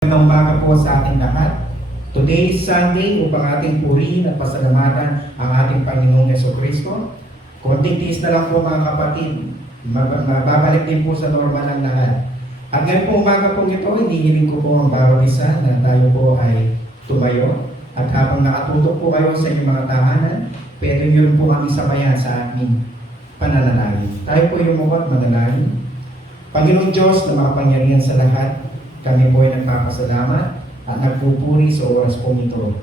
Magandang umaga po sa ating lahat. Today is Sunday upang ating purihin at pasalamatan ang ating Panginoong Jesucristo. Konting tiis na lang po mga kapatid. Mababalik din po sa normal ang lahat. At ngayon po umaga po ito, hinihiling ko po ang bawat isa na tayo po ay tumayo. At habang nakatutok po kayo sa inyong mga tahanan, pwede nyo po kami sabayan sa aming pananalangin. Tayo po yung mukhang manalangin. Panginoong Diyos na makapangyarihan sa lahat, kami po ay nagpapasalamat at nagpupuri sa oras po ito.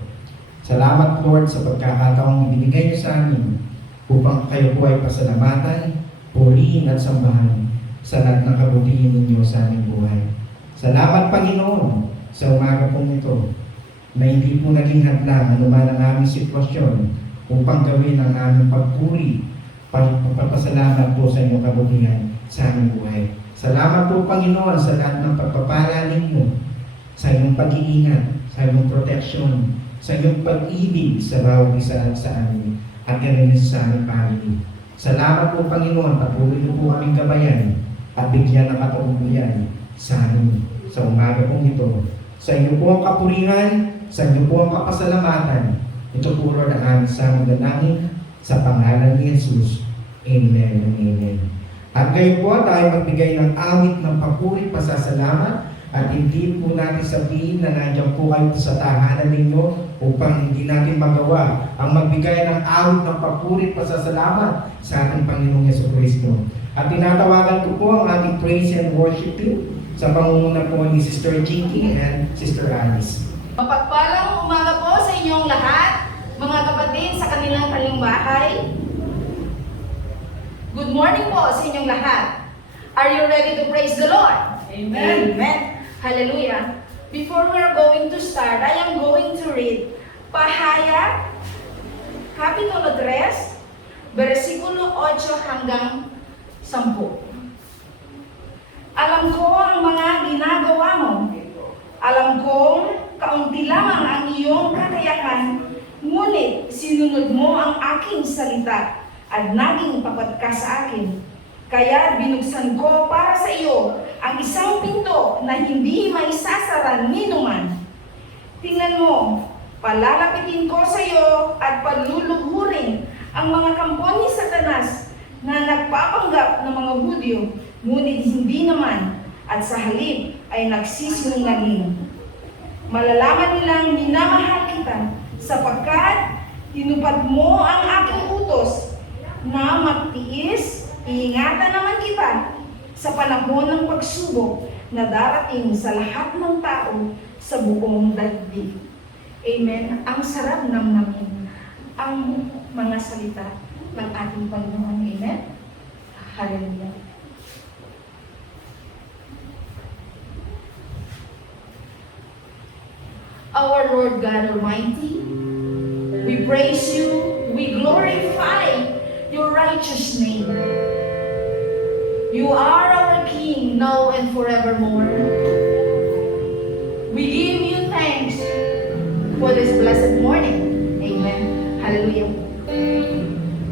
Salamat Lord sa pagkakataong ibinigay niyo sa amin upang kayo po ay pasalamatan, purihin at sambahan sa lahat ng kabutihan ninyo sa aming buhay. Salamat Panginoon sa umaga po ito na hindi po naging hadlang anuman ang aming sitwasyon upang gawin ang aming pagpuri, pagpapasalamat po sa inyong kabutihan sa aming buhay. Salamat po Panginoon sa lahat ng pagpapala ninyo, sa inyong pag-iingat, sa inyong proteksyon, sa inyong pag-ibig sa bawat isa sa amin at ganoon sa aming family. Salamat po Panginoon, patuloy niyo po aming gabayan at bigyan ng katauhan sa amin sa umaga pong ito. Sa inyo po ang kapurihan, sa inyo po ang kapasalamatan. Ito po Lord ang aming samang dalangin sa pangalan ni Jesus. Amen and amen. At ngayon po tayo magbigay ng awit ng papuri, pasasalamat at hindi po natin sabihin na nandiyan po kayo sa tahanan ninyo upang hindi natin magawa ang magbigay ng awit ng papuri, pasasalamat sa ating Panginoong Jesucristo. At tinatawagan ko po ang ating praise and worship team sa pangunguna po ni Sister Jinky and Sister Alice. Mapagpalang umaga po sa inyong lahat, mga kapatid sa kanilang bahay. Good morning po sa inyong lahat. Are you ready to praise the Lord? Amen. Amen. Hallelujah. Before we are going to start, I am going to read Pahayag, Kapitulo 3, versikulo 8 hanggang 10. Alam ko ang mga ginagawa mo. Alam kong kaunti lamang ang iyong kakayahan, ngunit sinunod mo ang aking salita at naging tapat ka sa akin. Kaya binuksan ko para sa iyo ang isang pinto na hindi maisasara ninuman. Tingnan mo, palalapitin ko sa iyo at paluluhurin ang mga kampo ni Satanas na nagpapanggap ng mga Hudyo, ngunit hindi naman, at sa halip ay nagsisinungaling. Malalaman nilang minamahal kita, sapagkat tinupad mo ang aking utos na magtiis, iingatan naman kita sa panahon ng pagsubok na darating sa lahat ng tao sa buong daigdig. Amen. Ang sarap namin ang mga salita ng ating Panginoon. Amen. Hallelujah. Our Lord God Almighty, we praise you, we glorify your righteous name. You are our King now and forevermore. We give you thanks for this blessed morning. Amen. Hallelujah.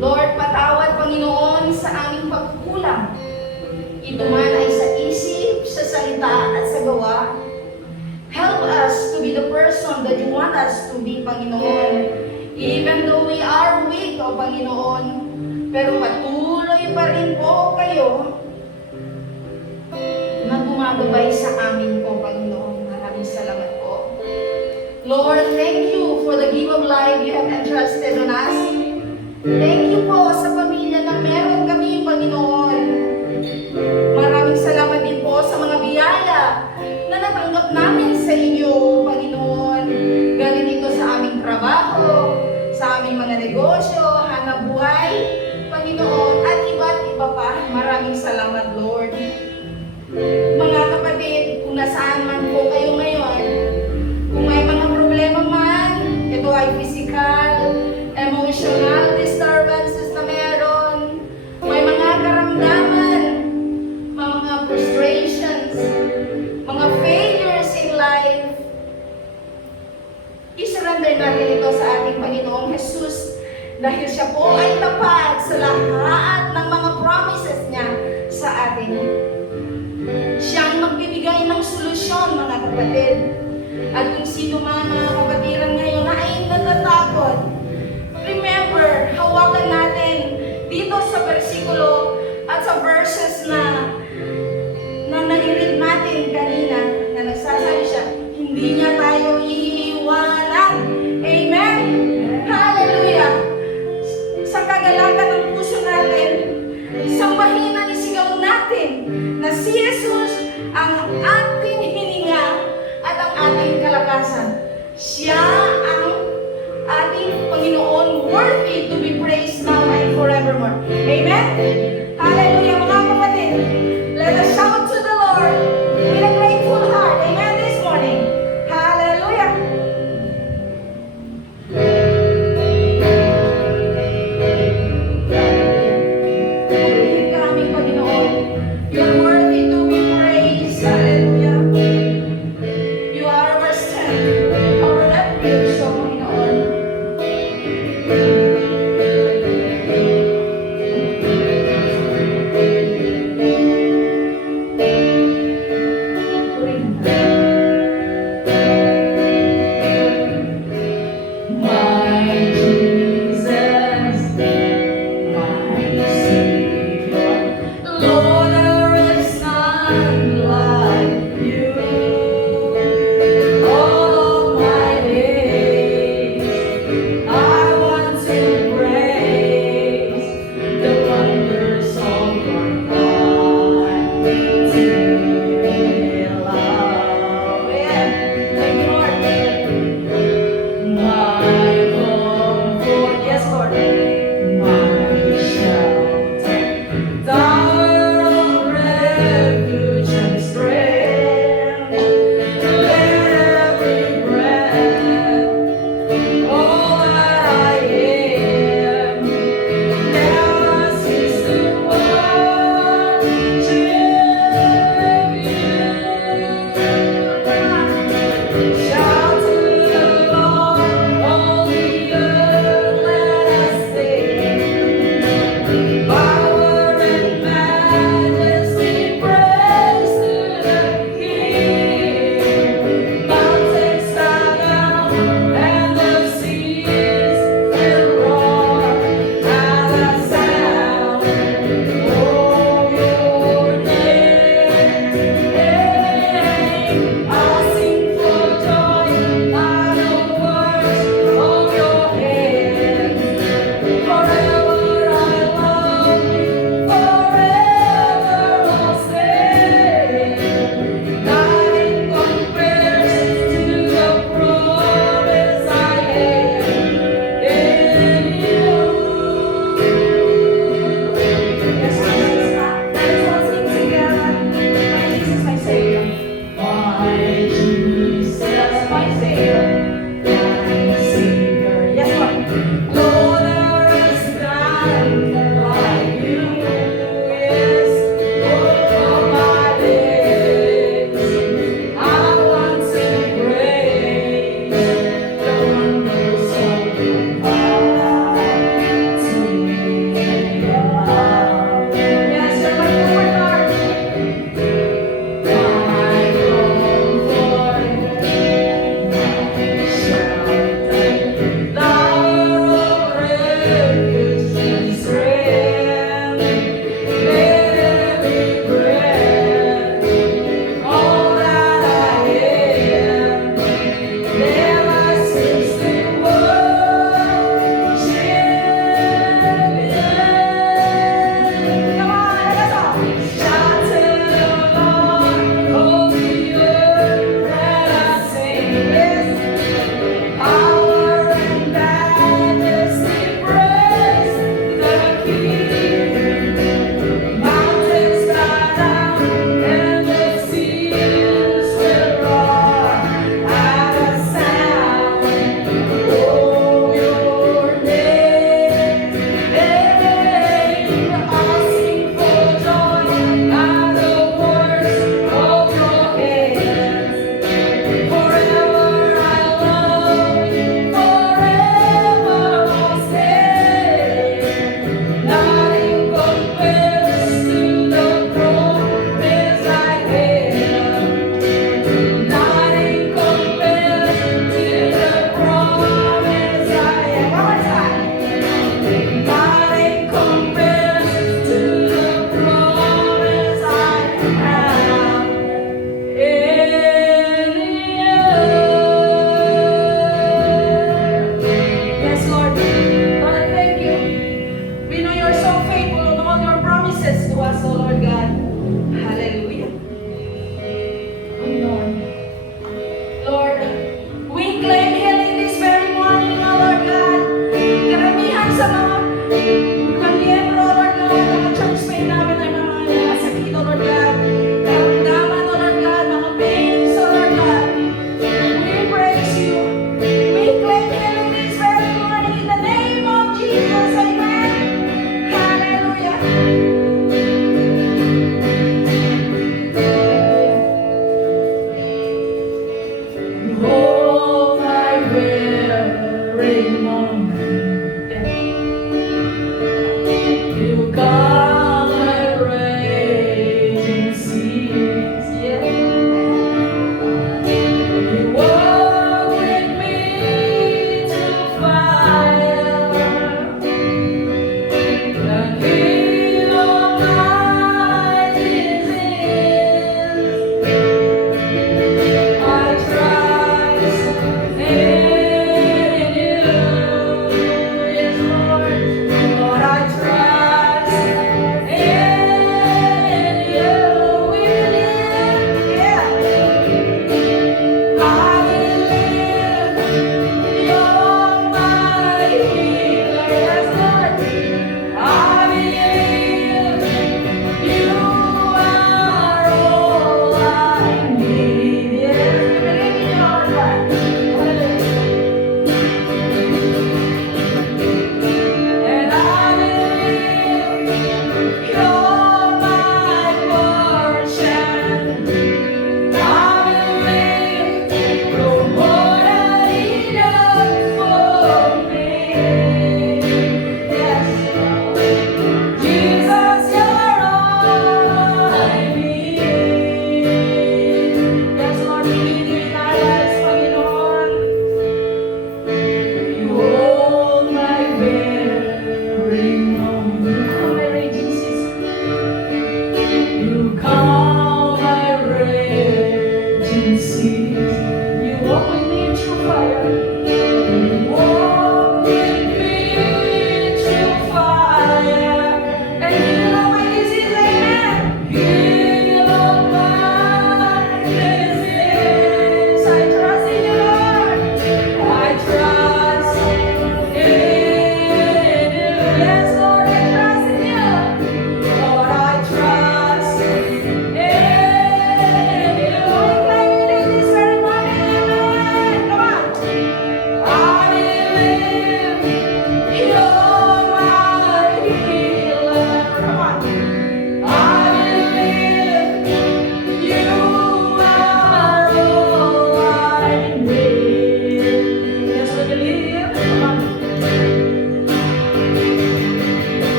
Lord, patawad Panginoon sa aming pagkukulang. Ito man ay sa isip, sa salita at sa gawa. Help us to be the person that you want us to be, Panginoon. Even though we are weak, O Panginoon, pero patuloy pa rin po kayo na gumagabay sa amin po, Panginoon. Maraming salamat po. Lord, thank you for the gift of life you have entrusted on us. Thank you po sa pamilya na meron kami, Panginoon. Maraming salamat din po sa mga biyaya na natanggap namin sa inyo, Panginoon. Galing ito sa aming trabaho, sa aming mga negosyo, hanap buhay, Panginoon, at iba't iba pa. Maraming salamat, Lord. Mga kapatid, kung nasaan man po kayo ngayon, kung may mga problema man, ito ay physical, emotional disturbances na meron, may mga karamdaman, mga frustrations, mga failures in life, isurrender natin ito sa ating Panginoong Jesus dahil siya po ay tapat sa lahat ng mga promises niya sa atin. Siyang magbibigay ng solusyon sitwasyon, mga kapatid. At kung sino man mga kapatiran ngayon na ay natatakot, remember, hawakan natin dito sa bersikulo at sa verses na narinig natin kanina na nagsasabi siya, hindi niya tayo iiwanan. Amen? Hallelujah! Sa kagalakan ng puso natin, sambahin at isigaw natin na si Jesus ang ating hininga at ang ating kalakasan. Siya ang ating Panginoon, worthy to be praised now and forevermore. Amen? Hallelujah, mga kapatid. Let us shout to the Lord with a grateful heart. Amen this morning. Hallelujah. Purihin ka aming Panginoon. You're worthy to be praised. Hallelujah. You are our strength, our refuge, O Panginoon.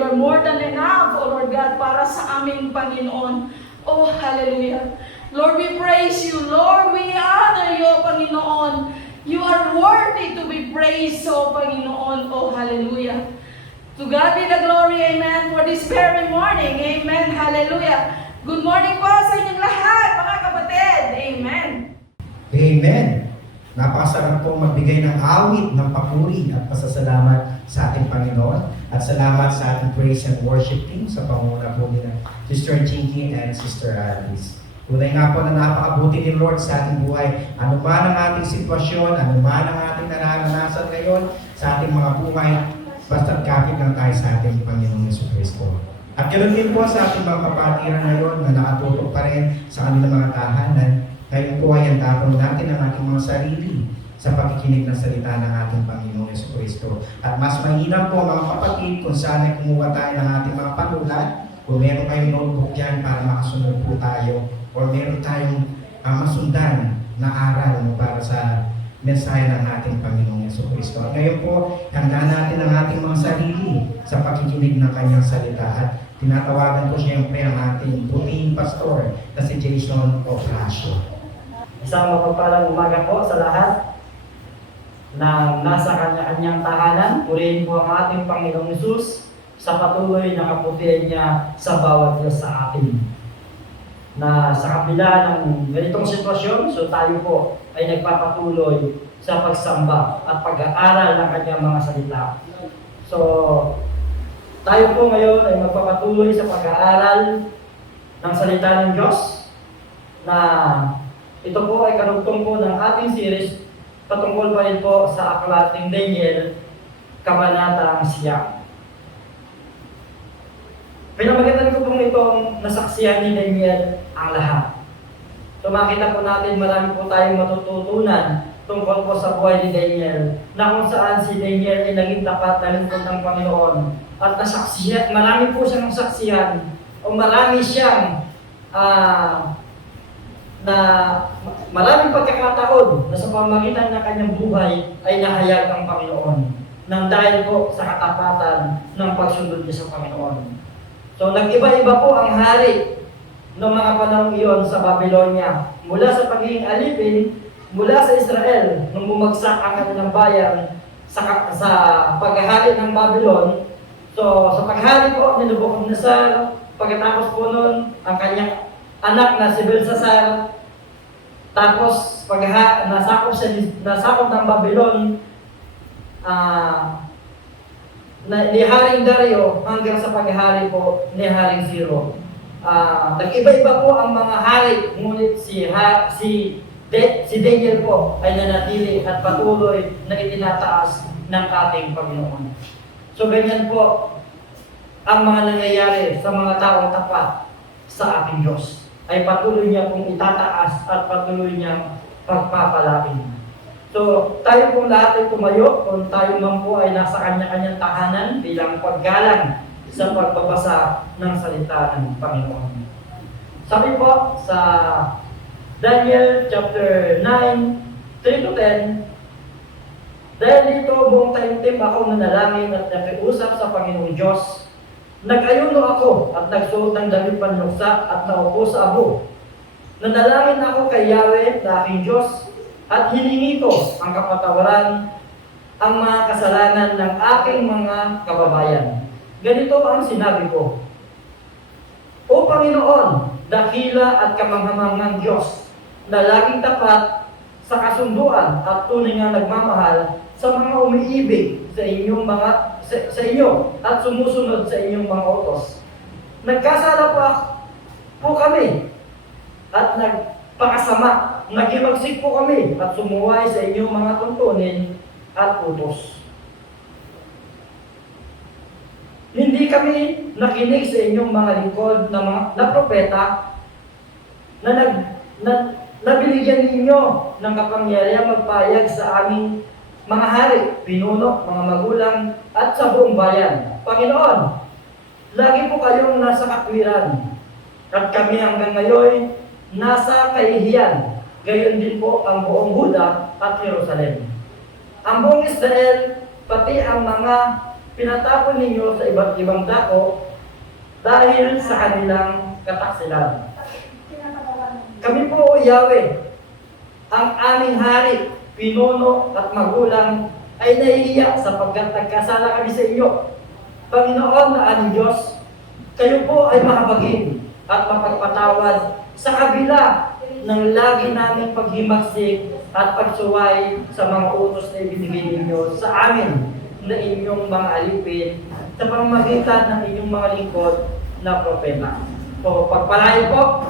You are more than enough, O Lord God, para sa aming Panginoon. Oh, hallelujah. Lord, we praise you. Lord, we honor you, Panginoon. You are worthy to be praised, O Panginoon. Oh, hallelujah. To God be the glory, amen, for this very morning. Amen, hallelujah. Good morning po sa inyong lahat, mga kapatid. Amen. Amen. Napakasarap po magbigay ng awit ng papuri at pasasalamat sa ating Panginoon at salamat sa ating praise and worship team sa panguna po ni Sister Jinky and Sister Alice. Tunay nga po na napakabuti ni Lord sa ating buhay. Ano man ang ating sitwasyon, ano man ang ating nararanasan ngayon sa ating mga buhay, basta kapit lang tayo sa ating Panginoong Jesucristo. At ganoon din po sa ating mga kapatiran ngayon na nakatutok pa rin sa kanilang mga tahanan. Ngayon po ay antapon natin ang ating mga sarili sa pakikinig ng salita ng ating Panginoong Jesucristo. At mas mainam po mga kapatid kung saan ay kumuha tayo ng ating mga panulat, kung meron kayong notebook dyan para makasunod po tayo, o meron tayong masundan na aral para sa mensahe ng ating Panginoong Jesucristo. At ngayon po, handa natin ang ating mga sarili sa pakikinig ng kanyang salita. At tinatawagan ko siyempre ang ating puting pastor na si Jason Ocasio. Isang mapagpalang umaga po sa lahat na nasa kanya-kanyang tahanan. Purihin po ang ating Panginoong Hesus sa patuloy na kaputihan niya sa bawat isa sa atin. Na sa kabila ng ganitong sitwasyon, so tayo po ay nagpapatuloy sa pagsamba at pag-aaral ng kanyang mga salita. So, tayo po ngayon ay magpapatuloy sa pag-aaral ng salita ng Diyos na ito po ay karugtong po ng ating series patungkol pa rin po sa aklat ng Daniel, Kabanatang 9. Pinamagatan ko pong itong nasaksihan ni Daniel ang lahat. So makita po natin marami po tayong matututunan tungkol po sa buhay ni Daniel na kung saan si Daniel ay naging tapat na lingkod ng Panginoon at nasaksihan, marami po siyang nasaksihan o marami siyang na maraming pagkakataon na sa pamamagitan ng kanyang buhay ay nahayag ang Panginoon nang dahil po sa katapatan ng pagsunod niya sa Panginoon. So nag-iba-iba po ang hari ng mga panahon iyon sa Babylonia. Mula sa pagiging alipin, mula sa Israel, nung bumagsak ang kanilang bayan sa paghahari ng Babylon. So sa paghari po ni Nebuchadnezzar, pagkatapos po nun, ang kanyang anak na si Belshazzar, tapos nasakop ng Babylon, ni Haring Dario hanggang sa paghahari po ni Haring Zero. Nag-iba-iba po ang mga hari, ngunit si Daniel po ay nanatili at patuloy na itinataas ng ating Panginoon. So ganyan po ang mga nangyayari sa mga taong tapat sa ating Diyos. Ay patuloy niya pong itataas at patuloy niyang pagpapalapin. So, tayo pong lahat ay tumayo kung tayo man po ay nasa kanya-kanyang tahanan bilang paggalang sa pagbabasa ng salita ng Panginoon. Sabi po sa Daniel chapter 9, 3-10, dahil dito buong taimtim ako nanalangin at nakiusap sa Panginoong Diyos. Nag-ayuno ako at nagsuot ng damit panluksa at naupo sa abo. Nanalangin ako kay Yahweh na aking Diyos at hiningi ko ang kapatawaran ang mga kasalanan ng aking mga kababayan. Ganito ang sinabi ko: O Panginoon, dakila at kamanghamanghang Diyos, na laging tapat sa kasunduan at tunay nga nagmamahal sa mga umiibig sa inyo at sumusunod sa inyong mga utos. Nagkasala po kami at nagpakasama. Nagimagsik po kami at sumuway sa inyong mga tuntunin at utos. Hindi kami nakinig sa inyong mga lingkod na propeta na binigyan ninyo ng kapangyarihan magpayag sa aming mga hari, pinuno, mga magulang, at sa buong bayan. Panginoon, lagi po kayong nasa katwiran, at kami hanggang ngayon nasa kahihiyan. Gayon din po ang buong Huda at Jerusalem. Ang buong Israel, pati ang mga pinatapon ninyo sa iba't ibang dako dahil sa kanilang kataksilan. Kami po, Yahweh, ang aming hari, pinuno at magulang ay nahihiya sapagkat nagkasala kami sa iyo. Panginoon na aming Diyos, kayo po ay mahabagin at mapagpatawad sa kabila ng lagi naming paghimagsik at pagsuway sa mga utos na ibinigay ninyo sa amin na inyong mga alipin sa pamamagitan ng inyong mga lingkod na propeta. So, pagpalain po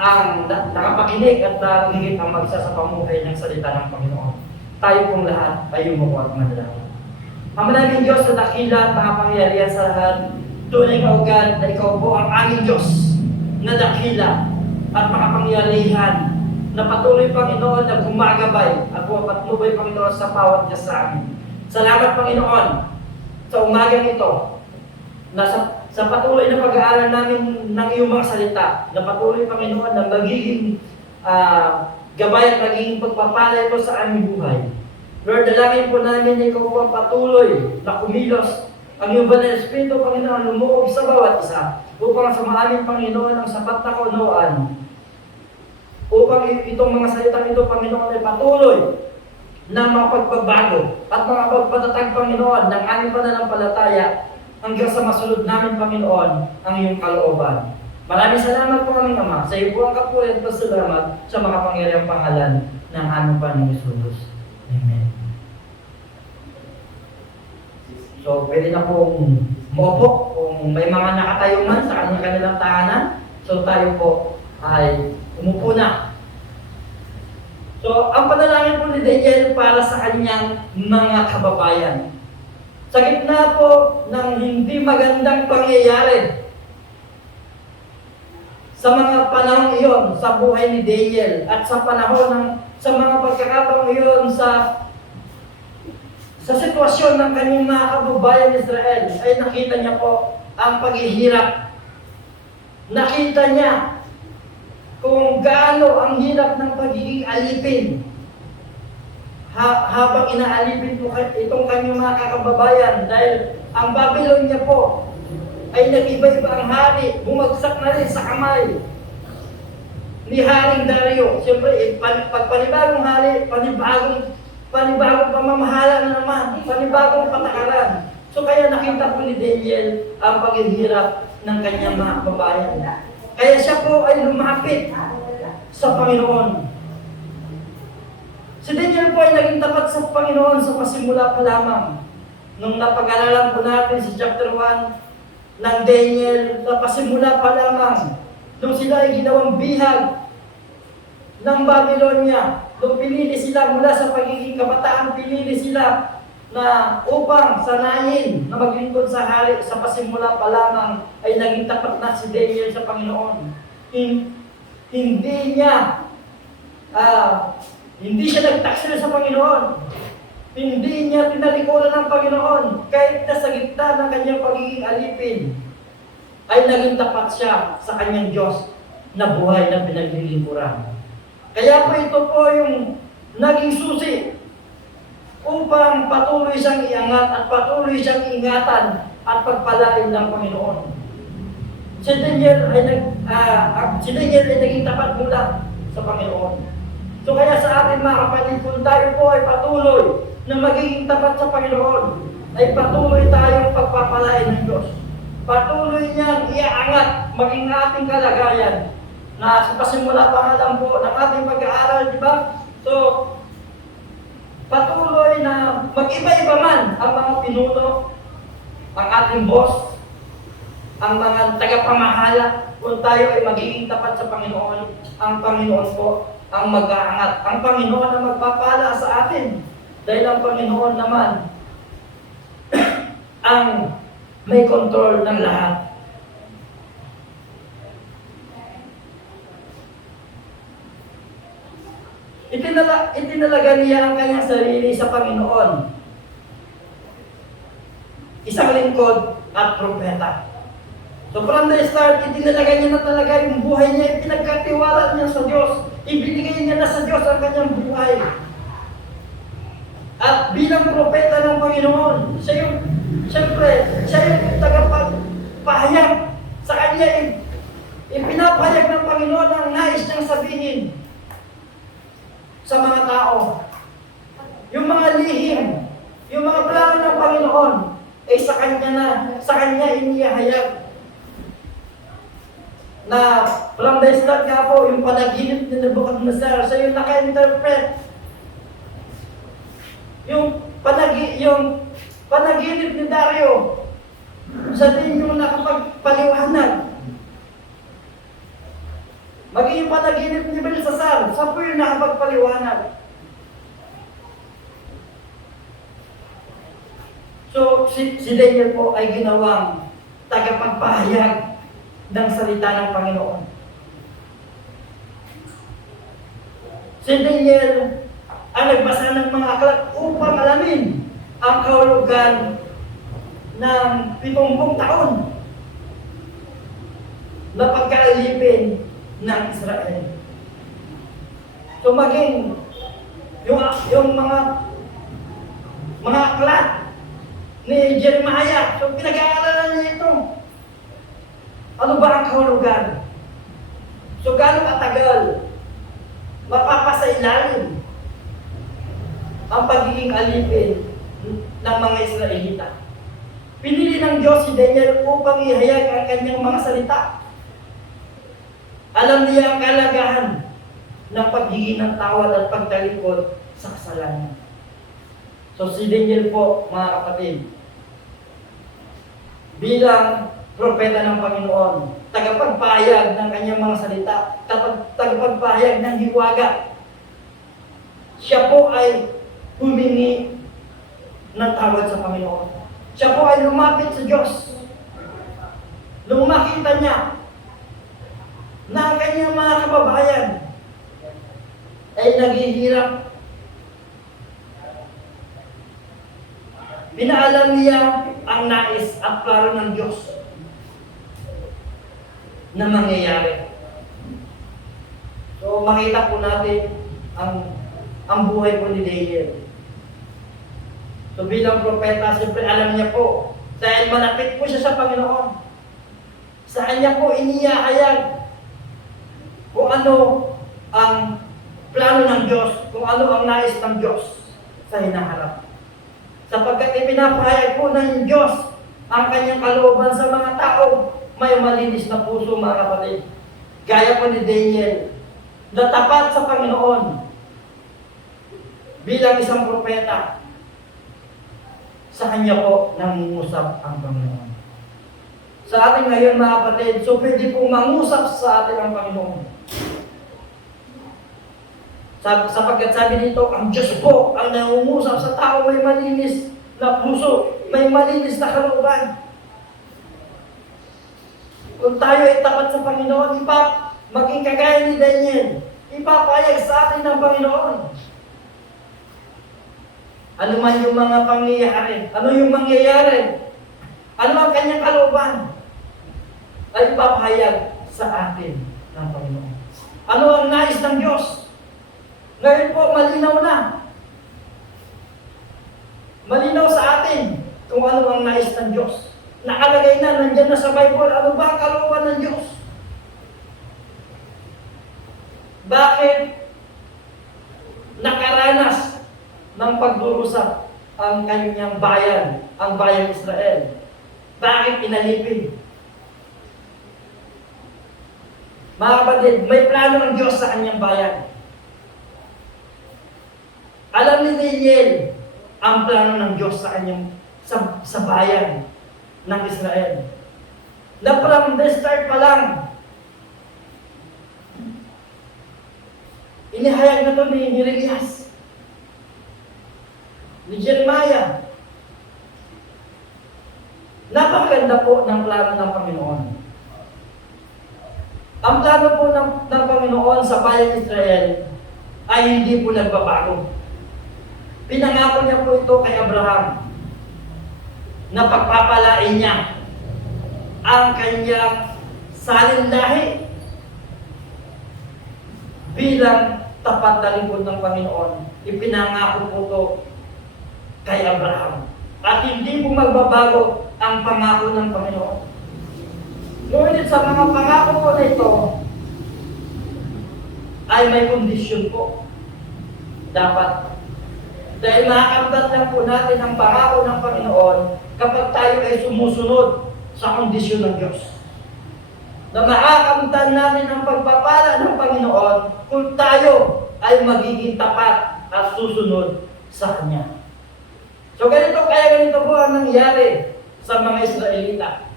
ang nakapakinig at nangingit ang magsasapamuhay ng salita ng Panginoon. Tayo pong lahat ay umuko at manalangin. Ama namin Diyos na dakila at makapangyarihan sa lahat, tunay nga ugad na ikaw po ang aming Diyos na dakila at makapangyarihan na patuloy, Panginoon, na gumagabay at pumapatnubay, Panginoon, sa bawat Diyos sa amin. Salamat, Panginoon, sa umagang ito, na sa patuloy na pag-aaral namin ng iyong mga salita, na patuloy, Panginoon, na magiging gabay at magiging pagpapalay po sa aming buhay. Lord, dalangin po namin na ikaw po ang patuloy na kumilos ang iyong banal na Espiritu, Panginoon, lumuob sa bawat isa upang sa aming Panginoon ang sapat na kaunawaan. Upang itong mga salitang ito, Panginoon, ay patuloy na mapagbabago at mga pagpatatag, Panginoon, ng aming pananampalataya hanggang sa masunod namin, Panginoon, ang iyong kalooban. Maraming salamat po aming Ama. Sa iyo po ang kapulit at pasalamat sa makapangyarihang pangalan ng aming Panginoon Jesus. Amen. So, pwede na pong maupo kung may mga nakatayo man sa kanilang tahanan. So, tayo po ay umupo na. So, ang panalangin po ni Daniel para sa kanyang mga kababayan. Sa gitna po ng hindi magandang pangyayari sa mga panahon iyon sa buhay ni Daniel at sa panahon sa mga pagkakataong iyon sa sitwasyon ng kanyang mga kababayan Israel, ay nakita niya po ang paghihirap. Nakita niya kung gaano ang hirap ng pagiging alipin. Habang inaalipin po itong kanyang mga kababayan, dahil ang Babylonia po ay nag-iba-iba ang hari, bumagsak na rin sa kamay ni Haring Dario. Siyempre, pagpanibagong hari, panibagong pamamahala na naman, panibagong patakaran. So kaya nakita po ni Daniel ang paghihirap ng kanyang mga kababayan. Kaya siya po ay lumapit sa Panginoon. Si Daniel po ay naging tapat sa Panginoon sa pasimula pa lamang. Nung napag-aralan po natin sa chapter 1 ng Daniel, sa pasimula pa lamang, nung sila ay ginawang bihag ng Babylonia, nung pinili sila mula sa pagiging kabataan, pinili sila na upang sanayin na maglingkod sa hari, sa pasimula pa lamang ay naging tapat na si Daniel sa Panginoon. Hindi siya nagtaksil sa Panginoon. Hindi niya tinalikuran ng Panginoon. Kahit na sa gitna ng kanyang pagiging alipin, ay naging tapat siya sa kanyang Diyos na buhay na pinaglilingkuran. Kaya po ito po yung naging susi upang patuloy siyang iangat at patuloy siyang ingatan at pagpalain ng Panginoon. Si Daniel ay naging tapat mula sa Panginoon. So kaya sa atin mga kapatid, kung tayo po ay patuloy na magiging tapat sa Panginoon, ay patuloy tayong pagpapalain ng Diyos. Patuloy niyang iaangat maging ating kalagayan na sa pasimula pa nga lang po ng ating pag-aaral, di ba? So, patuloy na mag-iba-iba man ang mga pinuno, ang ating boss, ang mga tagapamahala, kung tayo ay magiging tapat sa Panginoon, ang Panginoon po ang mag-aangat. Ang Panginoon ang magpapala sa atin. Dahil ang Panginoon naman ang may kontrol ng lahat. Itinalaga niya ang kanyang sarili sa Panginoon. Isang lingkod at propeta. So from the start, itinalaga niya na talaga yung buhay niya, ipinagkatiwala niya sa Diyos. Ibinigay niya na sa Diyos ang kanyang buhay. At bilang propeta ng Panginoon, siya yung Siyempre, siya yung tagapagpahayag. Sa kanya, ipinapahayag ng Panginoon ang nais niyang sabihin sa mga tao. Yung mga lihim, yung mga plano ng Panginoon, ay sa kanya inihayag. Na from the start nga po, yung panaginip ni Nebuchadnezzar, siya yung naka-interpret. Yung panaginip ni Dario, siya din yung nakapagpaliwanag. Maging yung panaginip ni Belsasar, siya po yung nakapagpaliwanag. So, si Daniel po ay ginawang tagapagpahayag ng salita ng Panginoon. Si Daniel ang nagbasa ng mga aklat upang alamin ang kahulugan ng 70 taon na pagkaalipin ng Israel. So maging yung mga aklat ni Jeremiah, so pinag-aaralan niya ito. Ano ba ang kahulugan? So gaano katagal mapapasailalim ang pagiging alipin ng mga Israelita? Pinili ng Diyos si Daniel upang ihayag ang kanyang mga salita. Alam niya ang kalagahan ng pagiging ng tawad at pagtalikod sa kasalanan. So si Daniel po, mga kapatid, bilang propeta ng Panginoon, tagapagpahayag ng kanyang mga salita, tagapagpahayag ng hiwaga, siya po ay humingi ng tawad sa Panginoon. Siya po ay lumapit sa Diyos. Nung makita niya na ang kanyang mga kababayan ay naghihirap, pinaalam niya ang nais at plano ng Diyos na mangyayari. So makita po natin ang buhay po ni Daniel. So bilang propeta, siyempre alam niya po, dahil malapit po siya sa Panginoon, sa kanya po inihayag kung ano ang plano ng Diyos, kung ano ang nais ng Diyos sa hinaharap. Sapagkat ipinapahayag po ng Diyos ang kanyang kalooban sa mga tao, may malinis na puso, mga kapatid. Gaya po ni Daniel, na tapat sa Panginoon bilang isang propeta. Sa kanya po nangungusap ang Panginoon. Sa atin ngayon, mga kapatid, so pwede po mangusap sa atin ang Panginoon. Sapagkat sabi dito, ang Diyos po ang nangungusap sa tao may malinis na puso, may malinis na kalooban. Kung tayo ay tapat sa Panginoon, maging kagaya ni Daniel, ipapayag sa atin ng Panginoon. Ano man yung mga pangyayari, ano yung mangyayari, ano ang kanyang kalooban, ay ipapahayag sa atin ng Panginoon. Ano ang nais ng Diyos? Ngayon po, malinaw na. Malinaw sa atin kung ano ang nais ng Diyos. Nakalagay na, nandiyan na sa Bible, ano ba ang kalooban ng Diyos? Bakit nakaranas ng pagdurusa ang kanyang bayan, ang bayan Israel? Bakit inalipin? Mga kapatid, may plano ng Diyos sa kanyang bayan. Alam ni Daniel ang plano ng Diyos sa kanyang sa bayan ng Israel. Na from the start pa lang, inihayag na ito ni Jeremias, ni Jeremiah. Napakaganda po ng plano ng Panginoon. Ang plano po ng Panginoon sa bayan Israel ay hindi po nagbabago. Pinangako niya po ito kay Abraham na pagpapalain niya ang kanyang salinlahi bilang tapat na lingkod ng Panginoon. Ipinangako po ito kay Abraham. at hindi po magbabago ang pangako ng Panginoon. Ngunit sa mga pangako po na ito, ay may kondisyon po. Dapat. Dahil makakamtan lang po natin ang pangako ng Panginoon kapag tayo ay sumusunod sa kondisyon ng Diyos. Na makakamtan natin ang pagpapala ng Panginoon kung tayo ay magiging tapat at susunod sa Kanya. So ganito po ang nangyari sa mga Israelita.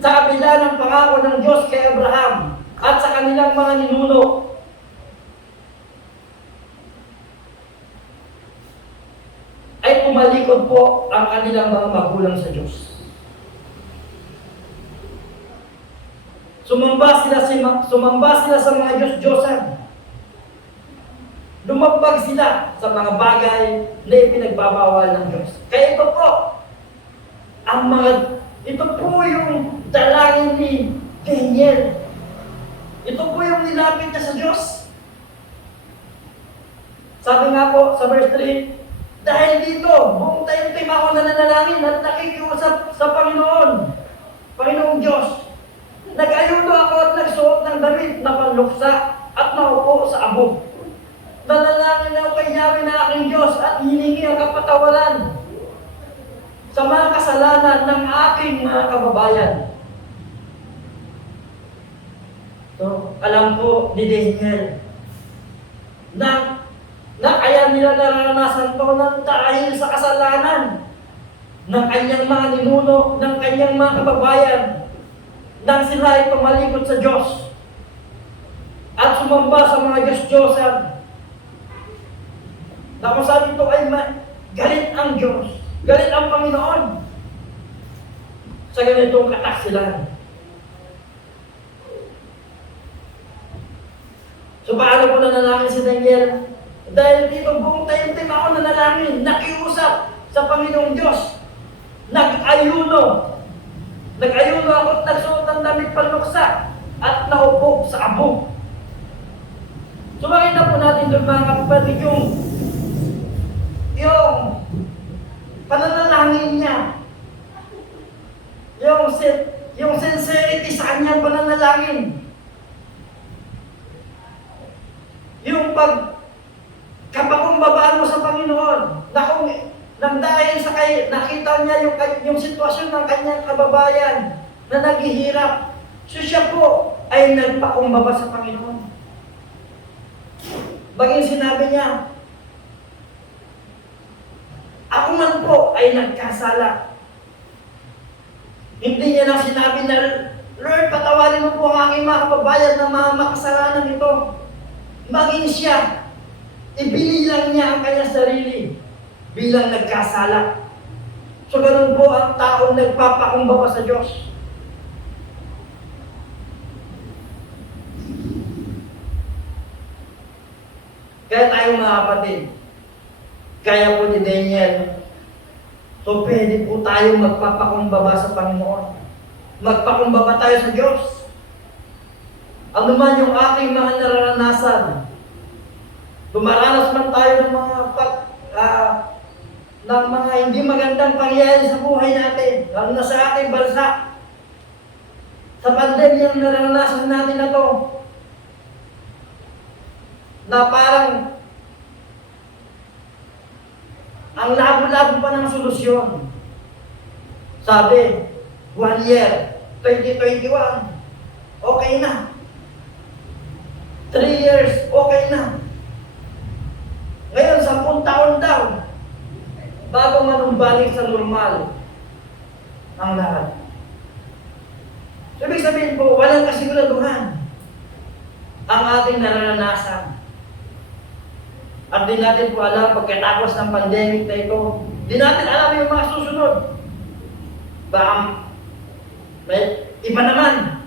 Sa kabila ng pangako ng Diyos kay Abraham at sa kanilang mga ninuno, ay tumalikod po ang kanilang mga magulang sa Diyos. Sumamba sila sa mga Diyos-Diyosan. Lumabag sila sa mga bagay na ipinagbabawal ng Diyos. Kaya ito po yung dalangin ni Daniel. Ito po yung nilapit niya sa Diyos. Sabi nga po sa verse 3, dahil dito, buong tayo-tayo ako nananalangin at nakikiusap sa Panginoong Diyos. Nag-ayuno ako at nagsuot ng damit na panluksa at naupo sa abog. Nanalangin ako kay Yahweh na aking Diyos at hiningi ang kapatawaran sa mga kasalanan ng aking mga kababayan. So, alam po ni Daniel na kaya nila naranasan to ng dahil sa kasalanan ng kanyang mga ninuno, ng kanyang mga kababayan, nang sila ay tumalikod sa Diyos at sumamba sa mga Diyos-Diyosan. Na kung saan ito ay galit ang Diyos, galit ang Panginoon sa ganitong kataksilan. So paano po nanalangin si Daniel? Dahil dito buong tayo-tayo ako nanalangin, nakiusap sa Panginoong Diyos, nag-ayuno ako at nagsuot ng damit panluksa at naupo sa abog. So makita po natin doon mga kapatid yung pananalangin niya, yung sincerity sa kanyang pananalangin, yung kapakumbabaan mo sa Panginoon, na kung nang dahil sa nakita niya yung sitwasyon ng kanyang kababayan na naghihirap, so siya po ay nagpakumbaba sa Panginoon. Bagay sinabi niya, ako man po ay nagkasala. Hindi niya lang sinabi na, Lord, patawarin mo po ang aking mga kababayan na mga makasalanan ito. Maging siya, ibinilang niya ang kanyang sarili bilang nagkasala. So ganun po ang taong nagpapakumbaba sa Diyos. Kaya tayo mga kapatid, kaya po ni Daniel, so pwede po tayo magpapakumbaba sa Panginoon. Magpakumbaba tayo sa Diyos. Ano man yung aking mga nararanasan, dumaranas man tayo ng mga hindi magandang pangyayari sa buhay natin, lalo na sa ating bansa, sa pandemyang naranasan natin na to, na parang ang labo-labo pa ng solusyon. Sabi, 1 year, 2021, okay na. 3 years, okay na. Ngayon, 10 taon daw, bago manumbalik sa normal ang lahat. So, ibig sabihin po, walang kasiguraduhan ang ating nararanasan. At di natin po alam, pagkatapos ng pandemic na ito, di natin alam yung mga susunod. Baka may iba naman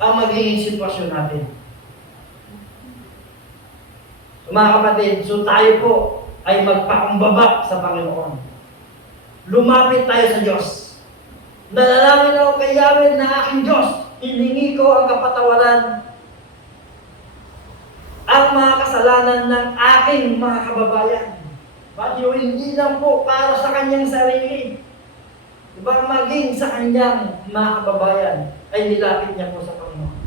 ang magiging sitwasyon natin. So, mga kapatid, so tayo po ay magpakumbaba sa Panginoon. Lumapit tayo sa Diyos. Nanalangin ako kay Yahweh na aking Diyos. Hiningi ko ang kapatawaran ang mga kasalanan ng aking mga kababayan. Bagyo, hindi lang po para sa kanyang sarili. Diba, maging sa kanyang mga kababayan ay nilapit niya po sa Panginoon.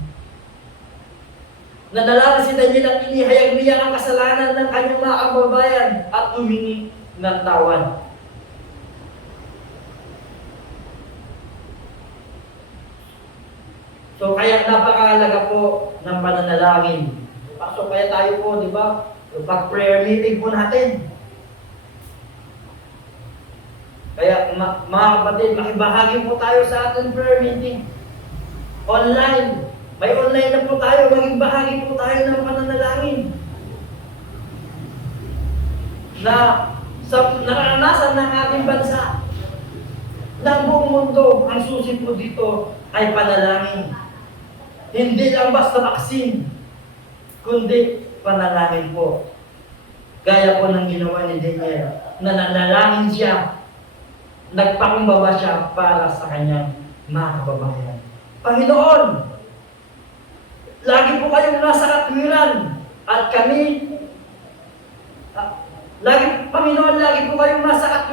Nadalala si Daniel at inihayag niya ang kasalanan ng kanyang mga kababayan at humingi ng tawad. So kaya napakahalaga po ng pananalangin. So kaya tayo po, di ba, pag prayer meeting po natin. Kaya mga kapatid, makibahagi po tayo sa ating prayer meeting. Online. May online na po tayo, maging bahagi po tayo ng pananalangin. Na sa naranasan ng ating bansa, ng buong mundo, ang susi po dito ay panalangin. Hindi lang basta vaccine, kundi panalangin po. Gaya po ng ginawa ni Daniel, na nanalangin siya, nagpakumbaba siya para sa kanyang mga kababayan. Panginoon, lagi po kayong nasa katwiran at kami, Panginoon, lagi po kayong nasa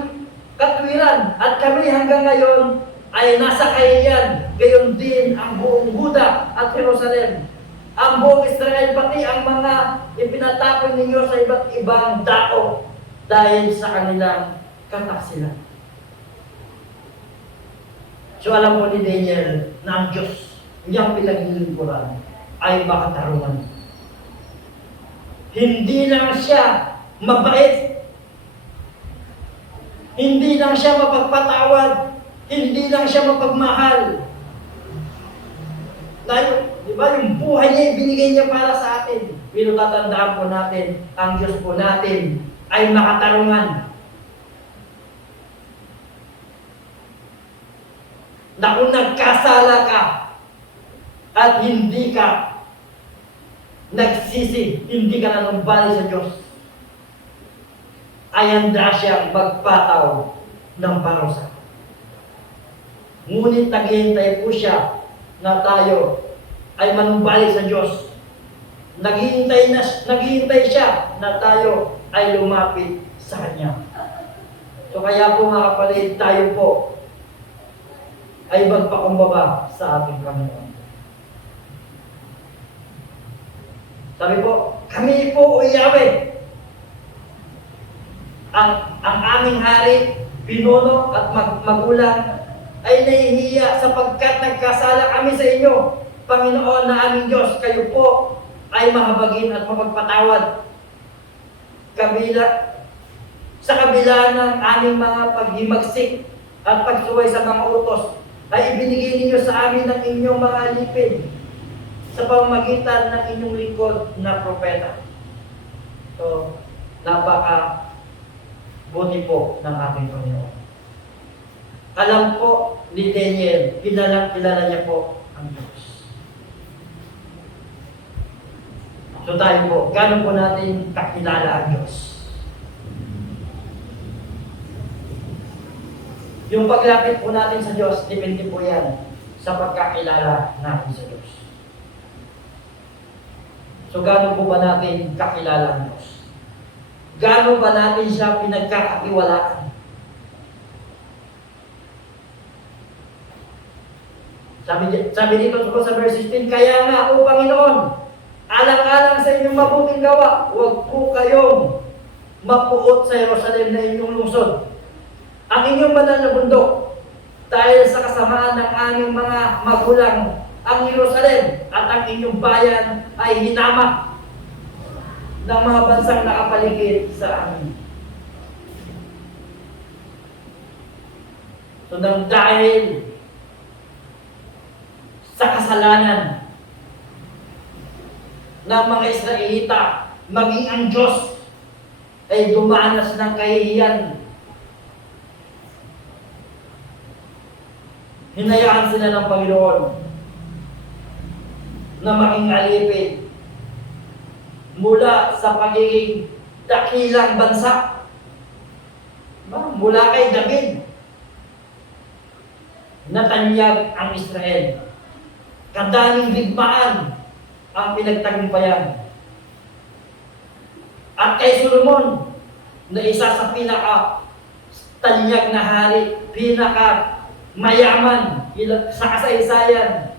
katwiran at kami hanggang ngayon ay nasa kahiyan. Gayon din ang buong Huda at Jerusalem. Ang buong Israel, pati ang mga ipinatapon ninyo sa iba't ibang dako dahil sa kanilang kataksilan. So alam mo ni Daniel na ang Diyos niyang pinaglilingkuran ay makatarungan. Hindi lang siya mabait. Hindi lang siya mapagpatawad. Hindi lang siya mapagmahal. Dahil, di ba, yung buhay niya, binigay niya para sa atin. Pero tatandaan po natin, ang Diyos po natin ay makatarungan. Na kung nagkasala ka at hindi ka nagsisi, hindi ka nanumbali sa Diyos, ay handa siyang magpataw ng parusa. Ngunit naghihintay po siya na tayo ay manumbali sa Diyos. Naghihintay siya na tayo ay lumapit sa Kanya. So kaya po mga kapatid, tayo po ay magpakumbaba sa ating Panginoon. Sabi po, kami po o Yahweh, ang aming hari, pinuno at magulang ay nahihiya sapagkat nagkasala kami sa inyo. Panginoon na aming Diyos, kayo po ay mahabagin at mapagpatawad. Sa kabila ng aming mga paghimagsik at pagsuway sa mga utos, ay ibinigay ninyo sa amin ng inyong mga alipin sa pamamagitan ng inyong lingkod na propeta. So, buti po ng ating Panginoon. Alam po ni Daniel, kilala niya po ang Diyos. So tayo po, gano'n po natin kakilala ang Diyos? Yung paglapit po natin sa Diyos, depende po yan sa pagkakilala natin sa Diyos. So gano'n po ba natin kakilala ang Diyos? Gaano ba natin siya pinagkakatiwalaan? Sabi dito sa verse 16, kaya nga, O Panginoon, alang-alang sa inyong mabuting gawa, huwag po kayong mapuot sa Jerusalem na inyong lungsod. Ang inyong banal na bundok, dahil sa kasamaan ng aming mga magulang, ang Jerusalem at ang inyong bayan ay hinamak ng mga bansang nakapaligid sa amin. So nang dahil sa kasalanan ng mga Israelita, maging ang Diyos ay dumanas ng kahihiyan. Hinayaan sila ng Panginoon na maging alipin mula sa pagiging dakilang bansa. Mula kay David, natanyag ang Israel. Kadaming digmaan ang pinagtagumpayan. At kay Solomon, na isa sa pinaka tanyag na hari, pinaka mayaman sa kasaysayan.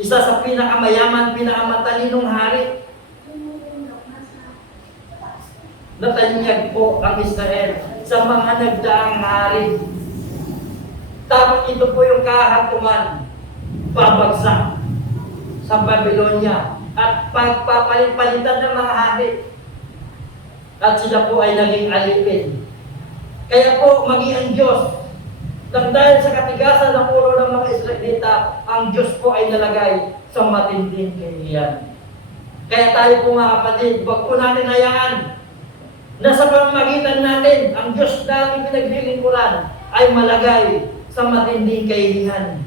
Isa sa pinakamayaman, pinakamatalinong hari. Natanyag po ang Israel sa mga nagdaang hari. Tapos ito po yung kahatungan, babagsak sa Babylonia at pagpapalit-palitan ng mga hari. At sila po ay naging alipin. Kaya po, maging ang Diyos, nang dahil sa katigasan ng ulo ng mga Israelita, ang Diyos po ay nalagay sa matinding kahihiyan. Kaya tayo po mga kapatid, huwag po natin hayaan na sa pamamagitan natin, ang Diyos natin pinaglilingkuran ay malagay sa matinding kahihiyan.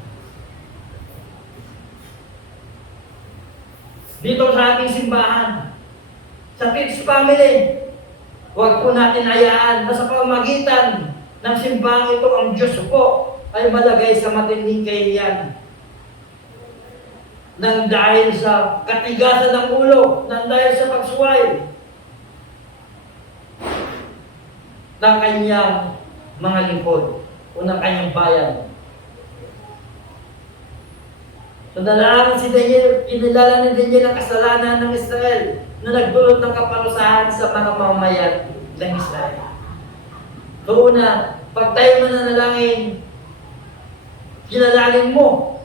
Dito sa ating simbahan, sa Church Family, huwag po natin hayaan na sa pamamagitan ng simbahan ito, ang Diyos po ay malagay sa matinding kahihiyan. Nang dahil sa katigasan ng ulo, nang dahil sa pagsuway ng kanyang mga lingkod o ng kanyang bayan. So nalalaman si Daniel, kinilala ni Daniel ang kasalanan ng Israel na nagdulot ng kaparusahan sa mga mamayan ng Israel. So una, pag tayo mananalangin, kilalangin mo,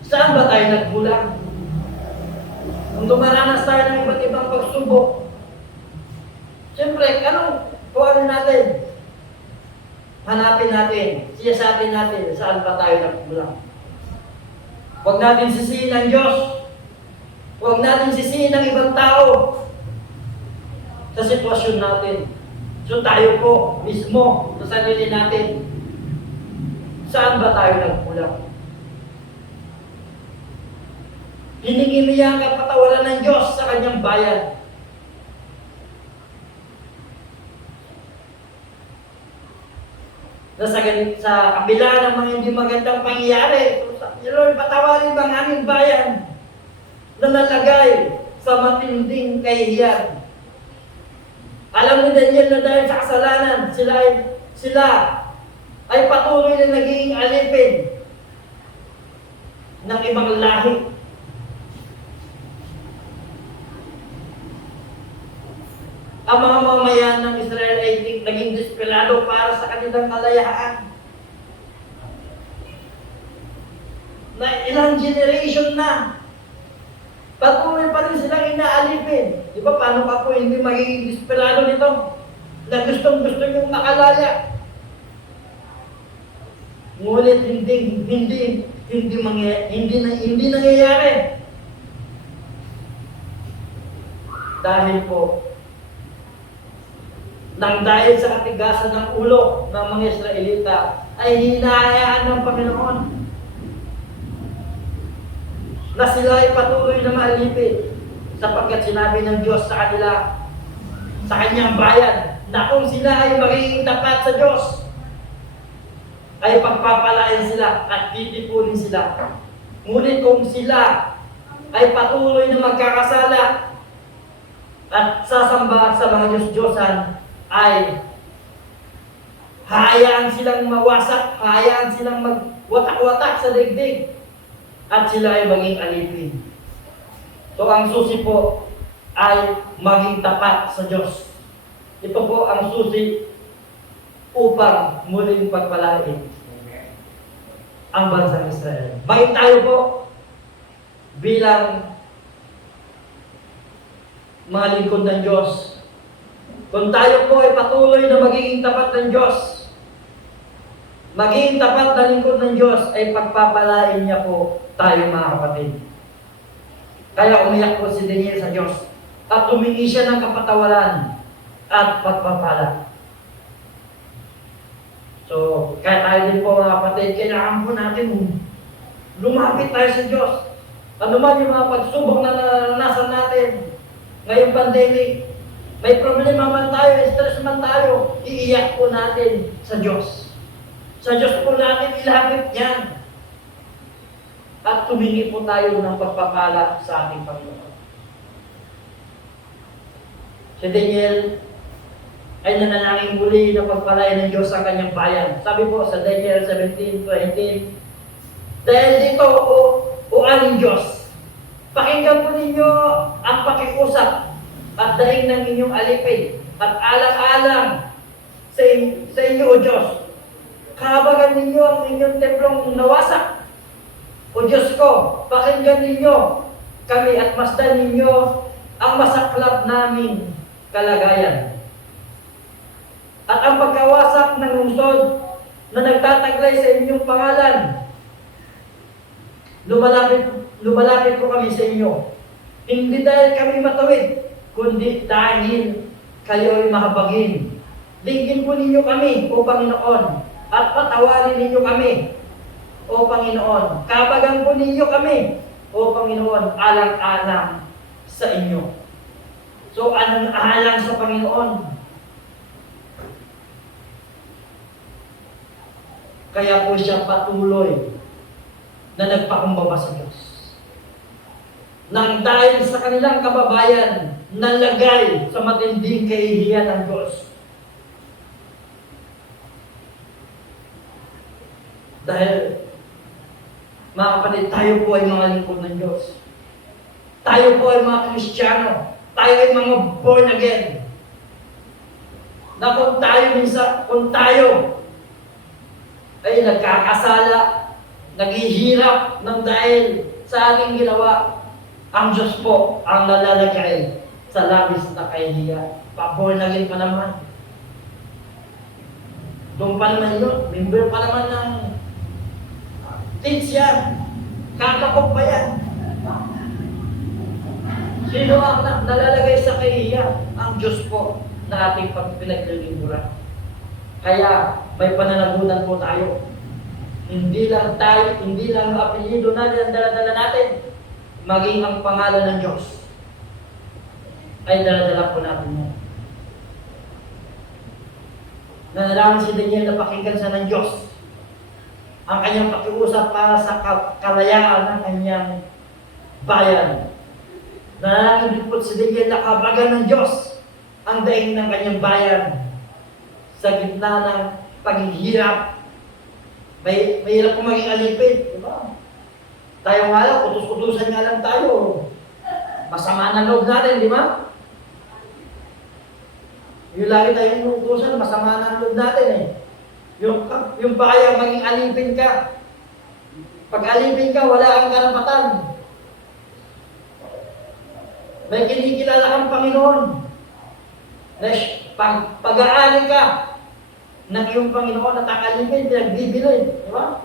saan ba tayo nagbulang? Kung dumaranas tayo ng iba't ibang pagsubok, siyempre, kuhanin natin? Hanapin natin, siyasatin natin, saan ba tayo nagbulang? Huwag natin sisihin ang Diyos. Huwag natin sisihin ang ibang tao sa sitwasyon natin. So tayo po mismo sa sarili natin, saan ba tayo nagkulang? Hiningi niya ang kapatawaran ng Diyos sa kanyang bayan. Sa kabila ng mga hindi magandang pangyayari, Lord, patawarin ba ang aming bayan na nalagay sa matinding kahihiyan? Alam ni Daniel na dahil sa kasalanan, sila ay patuloy na naging alipin ng ibang lahi. Ang mga mamayan ng Israel ay naging desperado para sa kanilang kalayaan. Na ilang generation na, patuloy pa rin silang inaalipin. Di ba, paano ka po hindi magiging desperado nito? Na gustong-gusto niyong makalaya. Ngunit hindi nangyayari. Dahil po, dahil sa katigasan ng ulo ng mga Israelita, ay hinahayaan ng Panginoon na sila ay patuloy na maalipin, sapagkat sinabi ng Diyos sa kanila, sa kanyang bayan, na kung sila ay magiging tapat sa Diyos, ay pagpapalain sila at titipunin sila. Ngunit kung sila ay patuloy na magkakasala at sasamba sa mga Diyos-Diyosan, ay hayaan silang mawasak, hayaan silang magwatak-watak sa daigdig, at sila ay maging alipin. So ang susi po ay maging tapat sa Diyos. Ito po ang susi upang muling pagpalain ang bansang Israel. Bakit tayo po bilang mga lingkod ng Diyos, kung tayo po ay patuloy na magiging tapat ng Diyos, magiging tapat na lingkod ng Diyos, ay pagpapalain niya po tayo mga kapatid. Kaya umiyak po si Daniel sa Diyos at humingi siya ng kapatawaran at pagpapala. So, kaya tayo din po mga kapatid, kailangan po natin lumapit tayo sa Diyos. Ano man yung mga pagsubok na naranasan natin ngayong pandemic, may problema man tayo, stress man tayo, iiyak po natin sa Diyos. Sa Diyos po natin ilapit yan. At tumingi po tayo ng pagpapala sa ating Panginoon. Si Daniel ay nanalangin muli na pagpalain ng Diyos sa kanyang bayan. Sabi po sa Daniel 17:20, dahil dito, o aling Diyos, pakinggan po ninyo ang pakiusap at daing ng inyong alipin at alang-alang sa inyo, O Diyos. Kahabagan ninyo ang inyong templong nawasak. O Diyos ko, pakinggan ninyo kami at masdan ninyo ang masaklap naming kalagayan. At ang pagkawasak ng lungsod na nagtataglay sa inyong pangalan, lumalapit po kami sa inyo. Hindi dahil kami matuwid, kundi dahil kayo ay mahabagin. Digin po ninyo kami, O Panginoon, at patawarin ninyo kami, O Panginoon. Kabagan po ninyo kami, O Panginoon, alang-alang sa inyo. So, anong alang sa Panginoon? Kaya po siya patuloy na nagpakumbaba sa Diyos. Nang dahil sa kanilang kababayan, nalagay sa matinding kahihiyan ng Diyos. Dahil, mga kapatid, tayo po ay mga lingkod ng Diyos. Tayo po ay mga Kristiyano. Tayo ay mga born again. Na kung tayo ay nagkakasala, naghihirap ng dahil sa ating ginawa, ang Diyos po ang nalalagay sa labis na kahihiyan. Pa-born again pa naman. Doon pa naman yun, member pa naman ng teach yan. Kakapog pa yan. Sino ang nalalagay sa kahihiyan? Ang Diyos po na ating pinagliliburan. Kaya may pananagutan po tayo. Hindi lang ang apelyido natin ang dala-dala natin, maging ang pangalan ng Diyos ay dala-dala po natin yan. Nanalangin si Daniel na pakinggan siya ng Diyos ang kanyang pakiusap para sa kalayaan ng kanyang bayan. Nanalangin din po si Daniel na kabagan ng Diyos ang daing ng kanyang bayan sa gitna ng paghihirap. May hirap kung maging alipin, di ba? Tayo nga lang, utos-utusan nga lang tayo. Masama na loob natin, di ba? Yung lagi tayong inuutosan, masama na loob natin eh. Yung pa kaya maging alipin ka. Pag alipin ka, wala kang karapatan. May kinikilala kang Panginoon. Pag-aali ka ng iyong Panginoon at ang alipin, pinagbibilin. Di ba?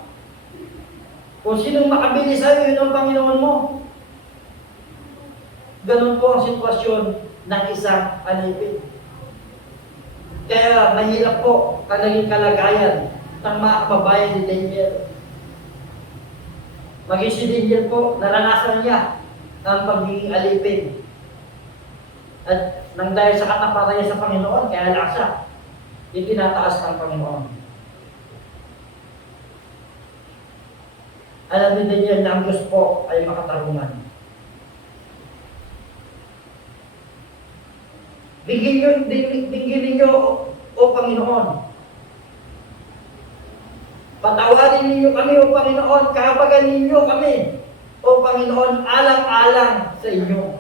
Kung sinong makabili sa iyo, yun ang Panginoon mo. Ganun po ang sitwasyon ng isang alipin. Kaya mahirap po ang naging kalagayan ng mga kababayan ni Daniel. Maging si Daniel po, naranasan niya ang pagiging alipin. At nang dahil sa katapatan niya sa Panginoon, kaya lang siya itinataas ng Panginoon. Alam ni Daniel na ang Diyos po ay makatarungan. Bigyan ninyo, O Panginoon. Patawarin ninyo kami, O Panginoon. Kahabagan ninyo kami, O Panginoon, alang-alang sa inyo.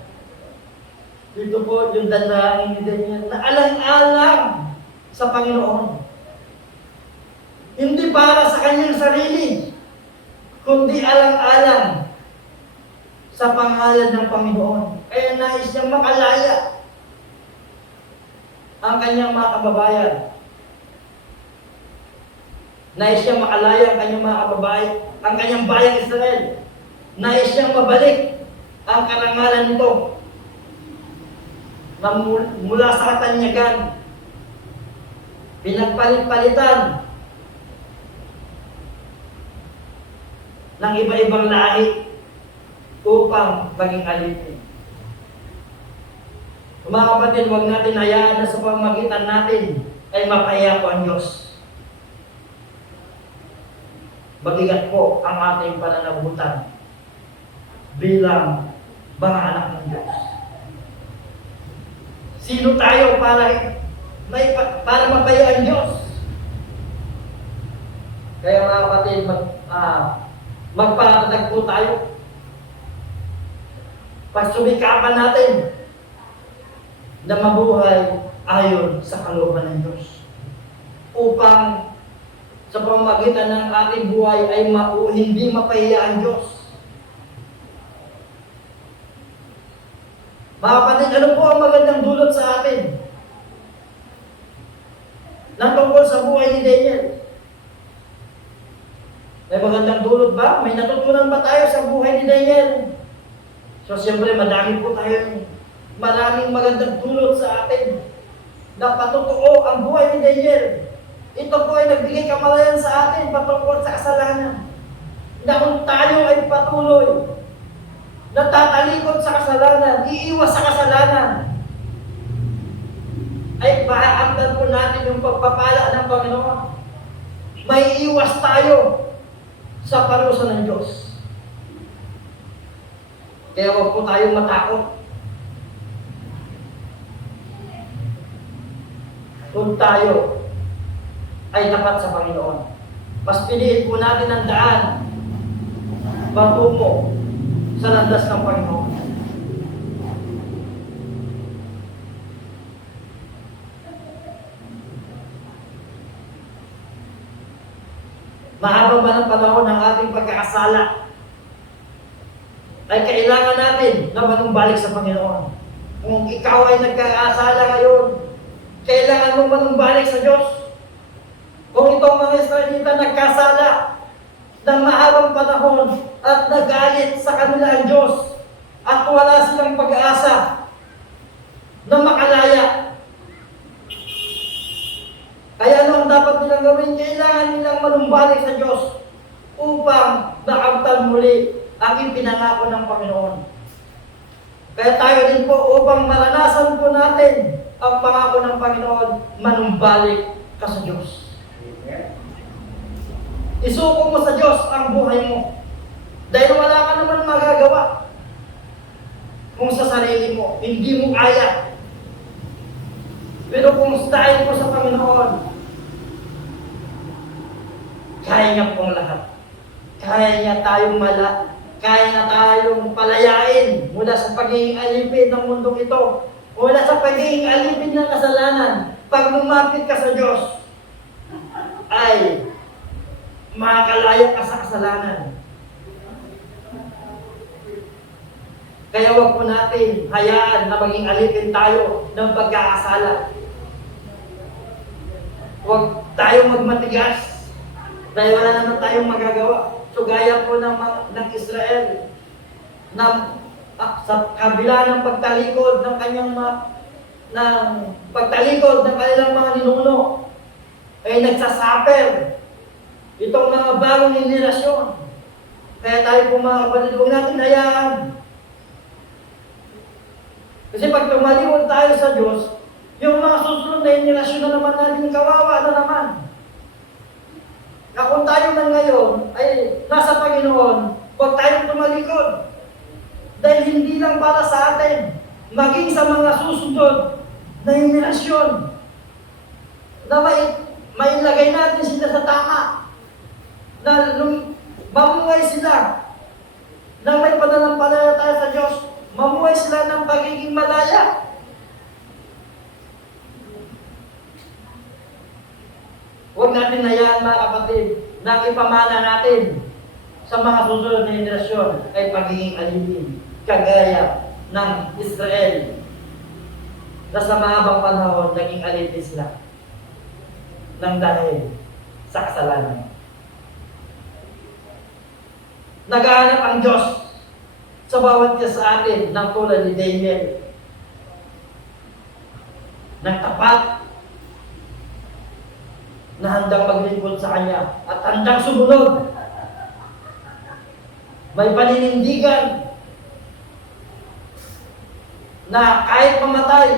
Dito po yung dalangin ni Daniel na alang-alang sa Panginoon. Hindi para sa kanyang sarili, kundi alang-alang sa pangalan ng Panginoon. Kaya nais niyang makalaya ang kanyang mga kababayan. Nais niyang makalaya ang kanyang mga kababayan, ang kanyang bayang Israel. Nais niyang mabalik ang karangalan nito na mula sa katanyagan, pinagpalit-palitan ng iba-ibang lahi upang maging alipin. Mga kapatid, huwag natin hayaan na sa pamamagitan natin ay mapaya po ang Diyos. Mabigat po ang ating pananagutan bilang mga anak ng Diyos. Sino tayo para mabayaan Diyos? Kaya mga kapatid, magpatatag po tayo. Pagsumikapan natin na mabuhay ayon sa kalooban ng Diyos. Upang sa pamamagitan ng ating buhay ay hindi mapahiya ang Diyos. Mga kapatid, ano po ang magandang dulot sa atin? Nang tungkol sa buhay ni Daniel. May magandang dulot ba? May natutunan ba tayo sa buhay ni Daniel? So siyempre maraming magandang dulot sa atin na patotoo ang buhay ni Daniel. Ito po ay nagbigay kamalayan sa atin patungkol sa kasalanan. Na kung tayo ay patuloy natatalikod sa kasalanan, iiwas sa kasalanan, ay pahaamdan po natin yung pagpapala ng Panginoon. May iwas tayo sa parusa ng Diyos. Kaya huwag po tayong matakot. Kung tayo ay tapat sa Panginoon, mas piliin po natin ang daan patungo sa landas ng Panginoon. Mahabang ba ng panahon ng ating pagkakasala ay kailangan natin na manumbalik sa Panginoon. Kung ikaw ay nagkakasala ngayon, kailangan mo manumbalik sa Diyos. Kung itong mga Israelita nagkasala ng mahabang panahon at nagalit sa kanila ang Diyos at wala silang pag-asa na makalaya. Kaya ano ang dapat nilang gawin? Kailangan nilang manumbalik sa Diyos upang makamtan muli ang ipinangako ng Panginoon. Kaya tayo din po upang maranasan po natin ang pangako ng Panginoon, manumbalik ka sa Diyos. Isuko mo sa Diyos ang buhay mo. Dahil wala ka naman magagawa. Kung sa sarili mo, hindi mo kaya. Pero kung dahil mo sa Panginoon, kaya niya pong lahat. Kaya niya tayong kaya na tayong palayain mula sa pagiging alipin ng mundong ito. Mula sa pagiging alipin ng kasalanan. Pag lumapit ka sa Diyos, ay makakalaya ka sa kasalanan. Kaya wag po natin hayaan na maging alipin tayo ng pagkakasala. Huwag tayong magmatigas dahil wala naman tayong magagawa. So gaya po ng Israel na sa kabila ng pagtalikod ng kanyang pagtalikod ng kanilang mga ninuno ay nagsasaper itong mga bagong henerasyon. Kaya tayo po mga kapatid, huwag natin hayaan. Kasi pag tumaliwon tayo sa Diyos, yung mga susunod na henerasyon na naman natin, kawawa na naman. Na kung tayo man ngayon ay nasa Panginoon, huwag tayong tumalikod. Dahil hindi lang para sa atin, maging sa mga susunod na henerasyon na mailagay natin sila sa tama, na mamuhay sila, na may pananampalataya sa Diyos, mamuhay sila ng pagiging malaya. Huwag natin hayaan mga kapatid, na ipamana natin sa mga susunod na henerasyon ay pagiging alipin, kagaya ng Israel, na sa mahabang panahon naging alipin sila ng dahil sa kasalanan. Naghahanap ang Diyos sa bawat isa sa atin ng tulad ni Daniel, ng tapat, na handang maglingkod sa Kanya at handang sumunod. May paninindigan na kahit mamatay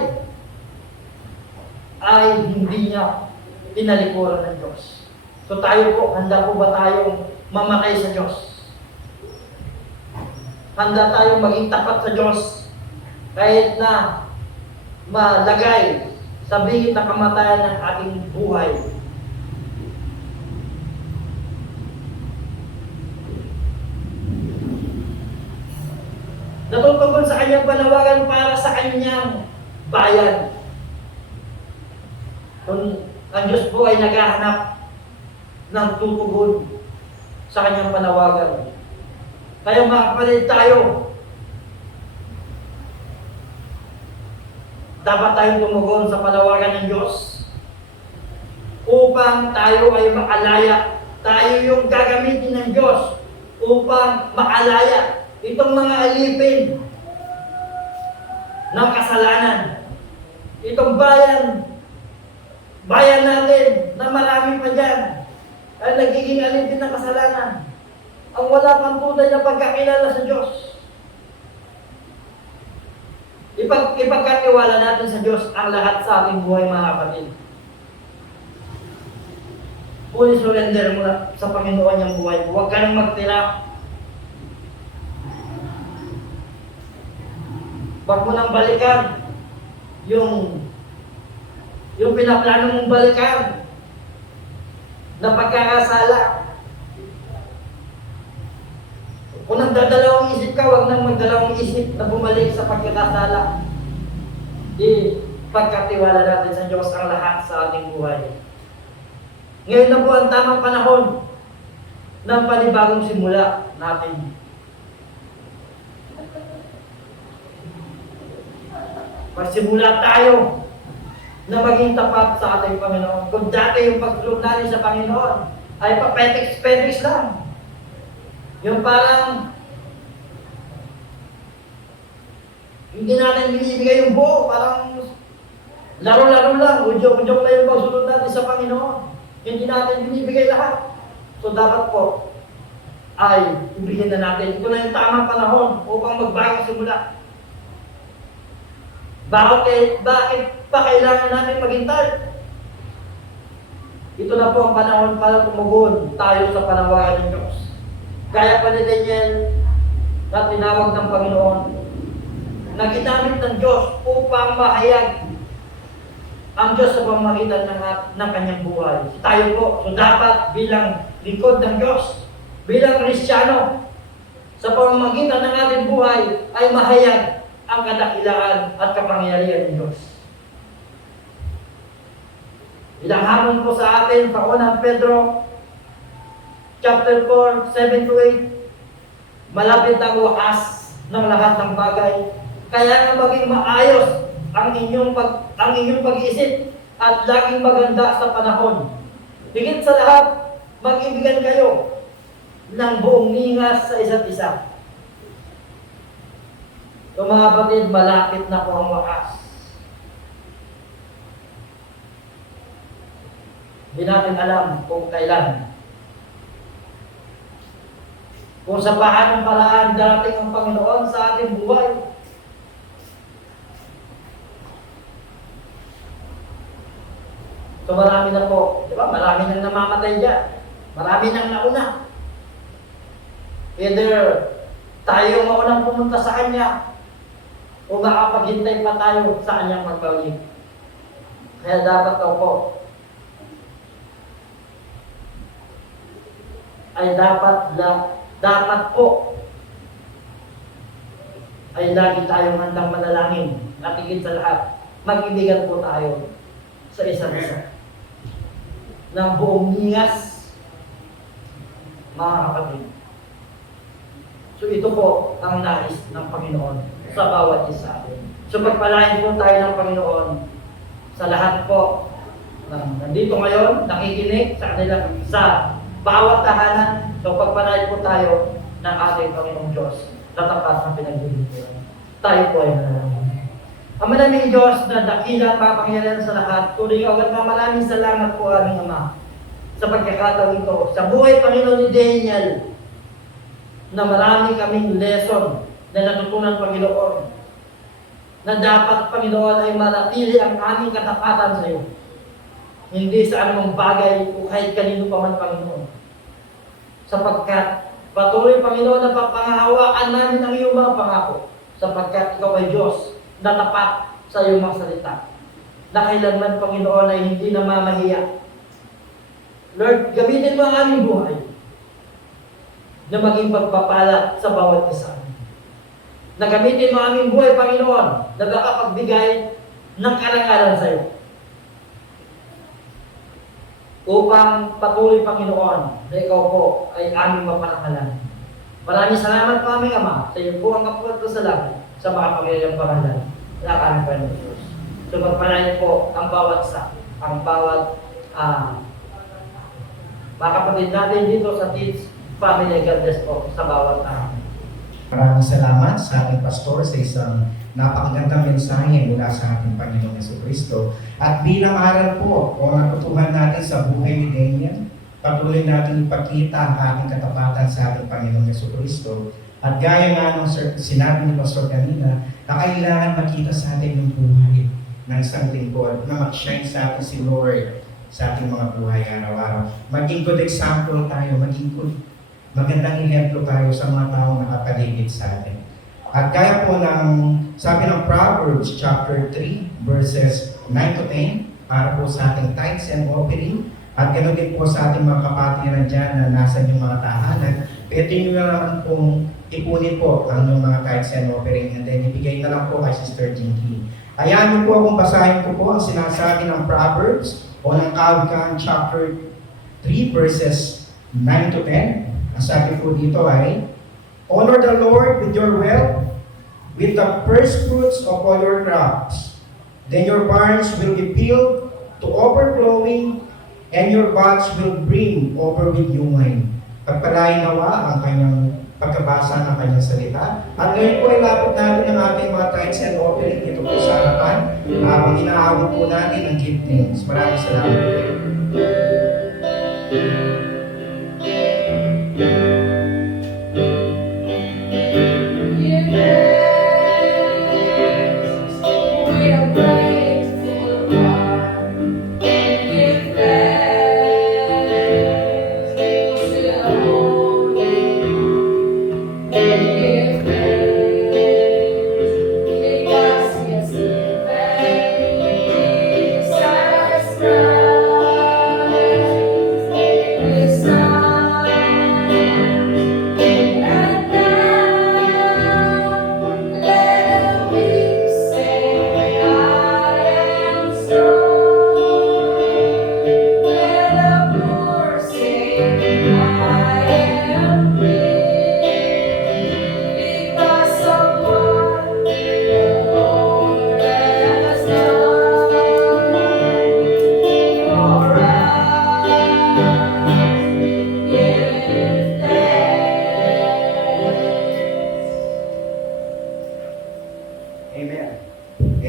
ay hindi niya tinalikuran ng Diyos. So tayo po, handa po ba tayong mamatay sa Diyos? Handa tayong maging tapat sa Diyos kahit na malagay sa bingit na kamatayan ng ating buhay. Natutugon sa kanyang panawagan para sa kanyang bayan. Kung ang Diyos po ay naghahanap ng tutugon sa kanyang panawagan. Kaya mga kapatid, tayo, dapat tayong tumugon sa panawagan ng Diyos upang tayo ay maalaya. Tayo yung gagamitin ng Diyos upang maalaya itong mga alipin ng kasalanan. Itong bayan natin na marami pa dyan ay nagiging alipin ng kasalanan. Ang wala pang tunay na pagkakilala sa Diyos. Ipagkatiwala natin sa Diyos ang lahat sa ating buhay, mga kapatid. Fully surrender mo na sa Panginoon yung buhay mo. Huwag ka nang magtira. Huwag mo nang balikan yung pinaplano mong balikan na pagkakasala. Kung nagdadalawang isip ka, huwag nang magdalawang isip na bumalik sa pagkakasala. Pagkatiwala natin sa Diyos ang lahat sa ating buhay. Ngayon na po ang tamang panahon ng panibagong simula natin. Magsimula tayo na maging tapat sa ating Panginoon. Kung dati yung pagtulong natin sa Panginoon ay papetex-petex lang. Yung parang hindi natin binibigay yung buo, parang laro-laro lang, udyok-udyok lang yung pagsunod natin sa Panginoon. Hindi natin binibigay lahat. So dapat po ay ibigyan na natin. Ito na yung tamang panahon upang magbagong simula. Bakit pa kailangan natin maghintay? Ito na po ang panahon para tumugon tayo sa panawagan ng Diyos. Gaya pa ni Daniel na tinawag ng Panginoon, na ginamit ng Diyos upang mahayag ang Diyos sa pamamagitan ng kanyang buhay. Tayo po, so dapat bilang lingkod ng Diyos, bilang Kristiyano, sa pamamagitan ng ating buhay ay mahayag ang kadakilaan at kapangyarihan ng Diyos. Ilang hamon po sa atin, paunang Pedro, chapter 4, 7-8, malapit ang wakas ng lahat ng bagay. Kaya nga maging maayos ang inyong pag-iisip at laging maganda sa panahon. Higit sa lahat, mag-ibigan kayo ng buong ningas sa isa't isa. So mga kapatid, malapit na po ang wakas. Hindi natin alam kung kailan. Kung sa paanong paraan darating ang Panginoon sa ating buhay. So marami na po, di ba? Marami nang namamatay dyan. Marami nang nauna. Either tayo maunang pumunta sa Kanya o makapaghintay pa tayo sa Kanyang magbalik. Kaya dapat daw po ay dapat po ay lagi tayong handang manalangin at higit sa lahat, mag-ibigan po tayo sa isa't isa ng buong ningas, mga kapatid. So ito po ang nais ng Panginoon sa bawat isa atin. So pagpalain po tayo ng Panginoon sa lahat po ng nandito ngayon, nakikinig sa kanila sa bawat tahanan. So pagpalain po tayo ng ating Panginoong Diyos na tapat na pinaglilingkuran. Tayo po ay manalangin. Ang maraming Diyos na dakila at makapangyarihan sa lahat, tuloy agad na maraming salamat po aming Ama sa pagkakataon ito. Sa buhay Panginoon ni Daniel, na marami kaming lesson na natutunan Panginoon, na dapat Panginoon ay manatili ang aming katapatan sa iyo. Hindi sa anumang bagay o kahit kanino pa man Panginoon. Sapagkat patuloy Panginoon na papangahawaan namin ang iyong mga pangako. Sapagkat ikaw ay Diyos na tapat sa iyong mga salita. Na kailanman, Panginoon, ay hindi namamahiya. Lord, gamitin mo ang aming buhay na maging pagpapala sa bawat isa. Na gamitin mo ang aming buhay, Panginoon, na nakapagbigay ng karangalan sa iyo. Upang patuloy, Panginoon, na ikaw po ay aming maparangalan. Maraming salamat po aming Ama sa iyo po ang kapulat ko sa langit sa mga pagayang pangalan na aming Panginoon Diyos. Sumagpalain po ang bawat sa, ang bawat mga kapatid natin dito sa Teach Family. God bless po sa bawat Maraming salamat sa ating pastor sa isang napakagandang mensahe mula sa ating Panginoong Jesucristo. At bilang aral po o natutuhan natin sa buhay ni Daniel, patuloy natin ipakita ang ating katapatan sa ating Panginoong Jesucristo. At gaya nga ng sinabi ni Pastor kanina, na kailangan makita sa atin yung buhay ng isang lingkod na mag-shine sa atin si Lord sa ating mga buhay araw-araw. Maging good example tayo, maging good, magandang ehemplo tayo sa mga taong nakapaligid sa atin. At gaya po ng sabi ng Proverbs chapter 3 verses 9 to 10 para po sa ating tithes and offering. At ganoon din po sa ating mga kapatiran dyan na nasa inyong mga tahanan. Pwede nyo na naman pong ipunin po ang inyong mga tithes and offering and then ibigay na lang po kay Sister Jinky. Ayan niyo po akong basahin ko po ang sinasabi ng Proverbs o ng Kawikaan chapter 3 verses 9 to 10. Ang sabi po dito ay, honor the Lord with your wealth, with the first fruits of all your crops. Then your barns will be filled to overflowing, and your vats will brim over with new wine. Pagpalain nawa ang kanyang pagkabasa ng kanyang salita. At ngayon po ay lapit natin ang ating mga tithes and offering dito po sa harapan. Ang inaawit po natin ang giftings. Maraming salamat.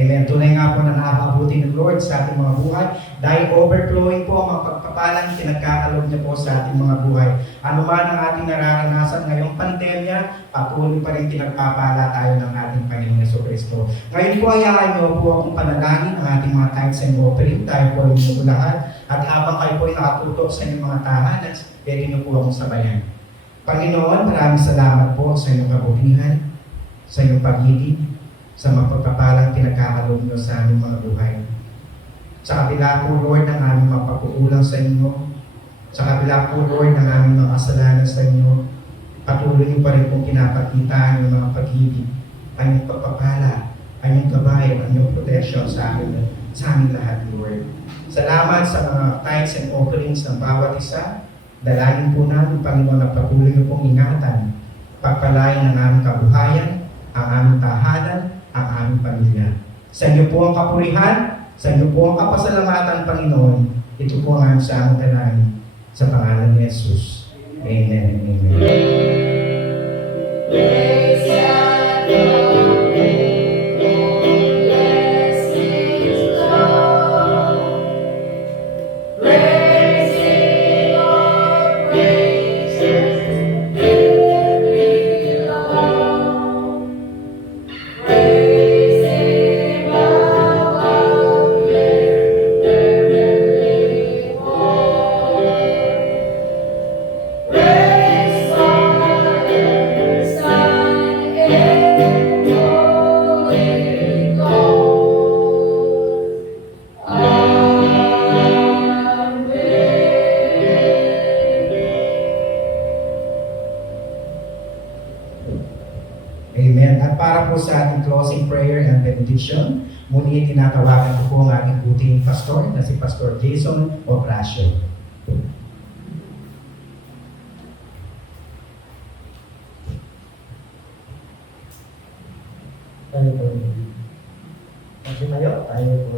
Amen. Tunay nga po na nakakabuti ng Lord sa ating mga buhay dahil overflowing po ang mga pagpapalang pinagkakaloob niya po sa ating mga buhay. Ano man ang ating nararanasan ngayong pandemya, patuloy pa rin pinagpapala tayo ng ating Panginoong Jesucristo. Ngayon po hayaan niyo po akong panalangin ang ating mga tithes and offering. Tayo po ay lahat. At habang kayo po ay nakatutok sa inyong mga tahanan, pwede niyo po akong sabayan. Panginoon, maraming salamat po sa inyong kabutihan, sa inyong pag-ibig, sa mapagpapalang pinagkakaloob nyo sa aming mga buhay. Sa kabila po, Lord, ng aming mga pagkukulang sa inyo, sa kabila po, Lord, ng aming mga kasalanan sa inyo, patuloy niyo pa rin pong pinapakita ang inyong mga pag-ibig, ang inyong pagpapala, ang inyong gabay, ang inyong protection sa aming lahat, Lord. Salamat sa mga tithes and offerings ng bawat isa. Dalangin po namin, Panginoon, na patuloy niyo pong ingatan, pagpalain ang aming kabuhayan, ang aming tahanan, ang aming pamilya. Sa inyo po ang kapurihan, sa inyo po ang kapasalamatan, Panginoon. Ito po ang aming sa aming dalangin sa pangalan ni Jesus. Amen. Amen. Praise God. po sa ating closing prayer and benediction. Muli tinatawagan ko po ang ating buting pastor na si Pastor Jason Obrasio. Tayo po. Kasi tayo po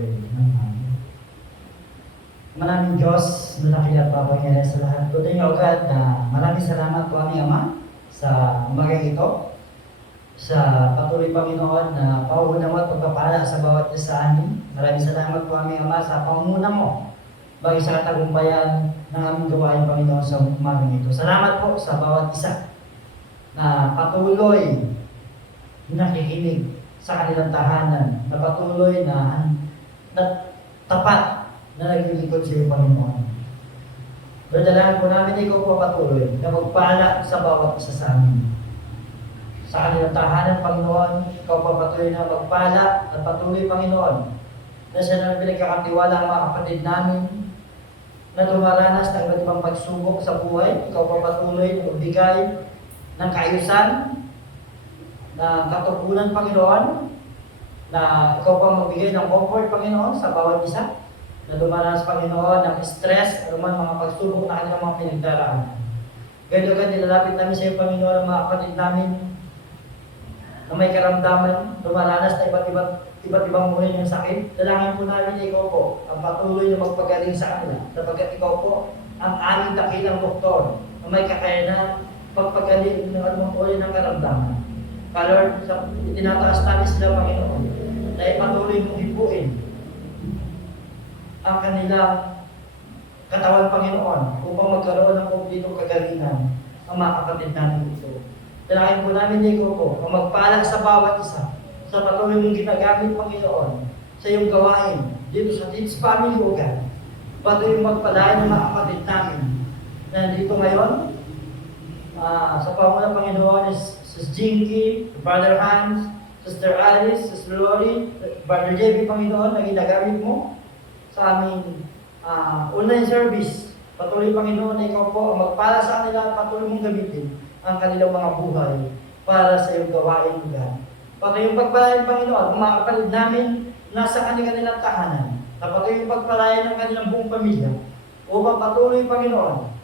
maraming Diyos, malaki at papangyari sa lahat. Tuloy niyo agad na maraming salamat po aming Ama sa umagang ito, sa patuloy Panginoon na pauuna mo at pagpapala sa bawat isa sa amin. Maraming salamat po aming Ama sa pangunguna mo bagay sa katagumpayan ng aming gawain Panginoon sa umagang ito. Salamat po sa bawat isa na patuloy nakikinig sa kanilang tahanan, na patuloy na tapat na naglilingkod sa iyo, Panginoon. Dadalahan po namin ikaw po patuloy na magpala sa bawat isa sa amin. Sa kanilang tahanan, Panginoon, ikaw po patuloy na magpala at patuloy, Panginoon, na siya na pinagkakatiwala ang mga kapatid namin na dumaranas ng iba't ibang pagsubok sa buhay. Ikaw po patuloy na magbigay ng kaayusan, ng katugunan, Panginoon, na ikaw po magbigay ng comfort, Panginoon, sa bawat isa na dumaranas, Panginoon, ng stress, anuman mga pagsubok na kanilang mga pinagdaraan. Ganyan agad nilalapit namin sa iyo, Panginoon, ang mga kapatid namin na may karamdaman, dumaranas na iba't ibang uri ng sakit. Dalangin po namin na ikaw po ang patuloy na magpagaling sa kanila, sapagkat ikaw po ang aming dakilang doktor na may kakayanan pagpagaling ng anumang uri ng karamdaman. Lord, tinataas namin sila, Panginoon, na ipatuloy mong hipuin ang kanilang katawan, Panginoon, upang magkaroon ng kumplitong kagalingan ang mga kapatid namin ito. Dalangin po namin na ikaw po ang magpala sa bawat isa sa patuloy mong ginagamit, Panginoon, sa iyong gawain dito sa Teens Family Ugan. Patuloy magpalain ng mga kapatid namin na dito ngayon sa pamumuno, Panginoon, Sis Jinky, Brother Hans, Sister Alice, Sister Lori, Brother JB, Panginoon, na ginagamit mo sa aming online service. Patuloy, Panginoon, na ikaw po ang magpala sa kanila at patuloy mong gamitin ang kanilang mga buhay para sa iyong gawain, God. Patuloy yung pagpalain, Panginoon, ang mga kapatid namin nasa kanilang tahanan. Patuloy yung pagpalain ng kanilang buong pamilya upang patuloy, Panginoon,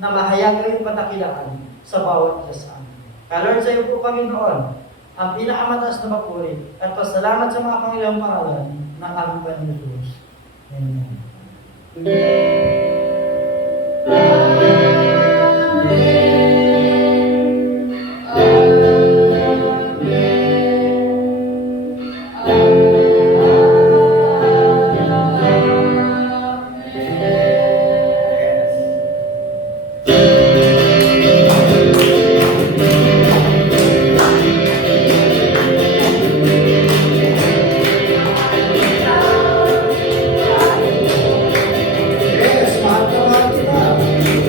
na mahayag kayong patakilaan sa bawat isa sa amin. Lord, sa iyo po, Panginoon, ang pinakamataas na papuri at pasalamat sa mga Panginoong pangalan ng aming Panginoon Diyos. Amen. Yes, mahal na mahal kita.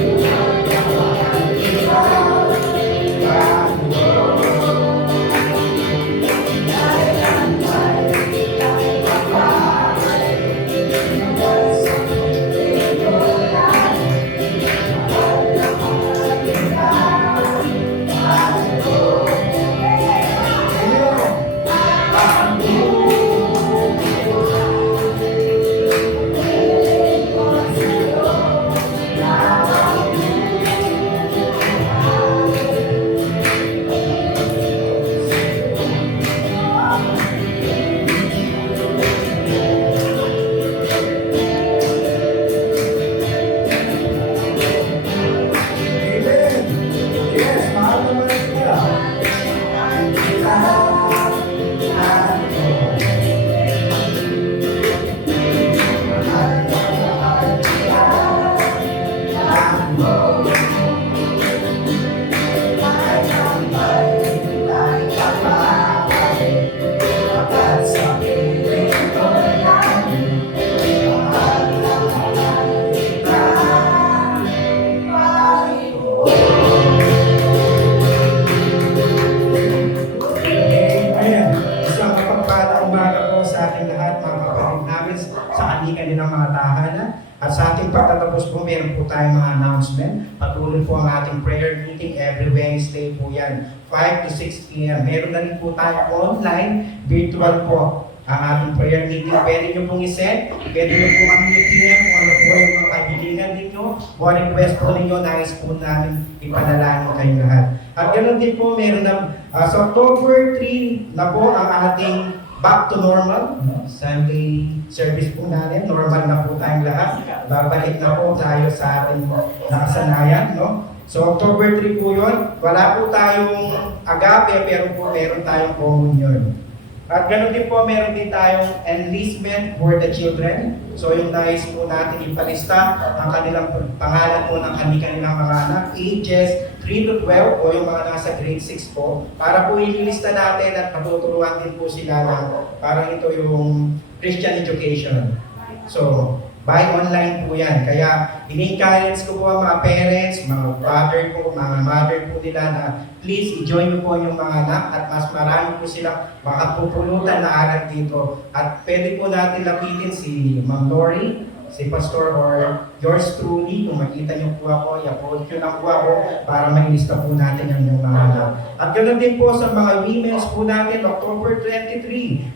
mga announcement. Patuloy po ang ating prayer meeting every Wednesday po yan, 5 to 6 p.m. Meron na rin po tayo online, virtual po ang ating prayer meeting. Pwede nyo pong i-send, pwede nyo po kami i-PM kung ano po yung mga kahilingan ninyo, o request po ninyo, nais po namin ipanalangin kayo lahat. At ganoon din po, meron na, sa October 3 na po ang ating back to normal, no? Sunday service po natin, normal na po tayong lahat. Babalik na po tayo sa ating nakasanayan, no? So October 3 po yun, wala po tayong agape, pero po meron tayong communion. At ganoon din po, meron din tayong enlistment for the children. So yung nais po natin ipalista ang kanilang pangalan po ng kanilang mga anak, ages 3 to 12 o yung mga nasa grade 6 po, para po ililista natin at patuturuan din po sila ng parang ito yung Christian education. So, by online po yan. Kaya, ini-encourage ko po ang mga parents, mga father po, mga mother po nila na please, i-join niyo po yung mga anak at mas marami po silang makapupulutan na aral dito. At pwede po natin lapitin si Ma'am Lori, si Pastor or yours truly. Kung makita niyo po ako, i-upload niyo lang po ako para mailista po natin ang yung mga anak. At ganoon din po sa mga women's po natin, October 23,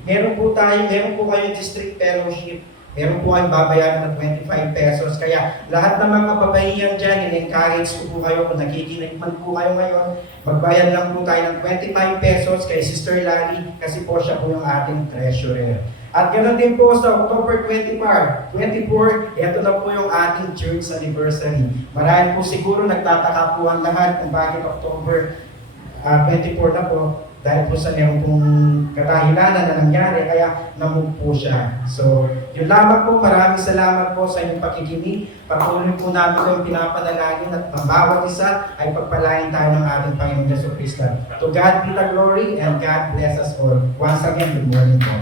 meron po kayong district fellowship. Meron po kayong babayaran ng 25 pesos. Kaya lahat ng mga kababaihan dyan, in-encourage ko po kayo, kung nakikinig man po kayo ngayon, magbayad lang po tayo ng 25 pesos kay Sister Lali kasi po siya po yung ating treasurer. At ganoon din po sa October 24, ito na po yung ating church anniversary. Marami po siguro nagtataka po ang lahat kung bakit October 24 na po. Dahil po sa meron pong kadahilanan na nangyari, kaya namove po siya. So, yun lamang po, maraming salamat po sa inyong pakikinig. Patuloy po namin kayong pinapanalangin at ang bawat isa ay pagpalain tayo ng ating Panginoon Jesucristo. To God be the glory and God bless us all. Once again, good morning po.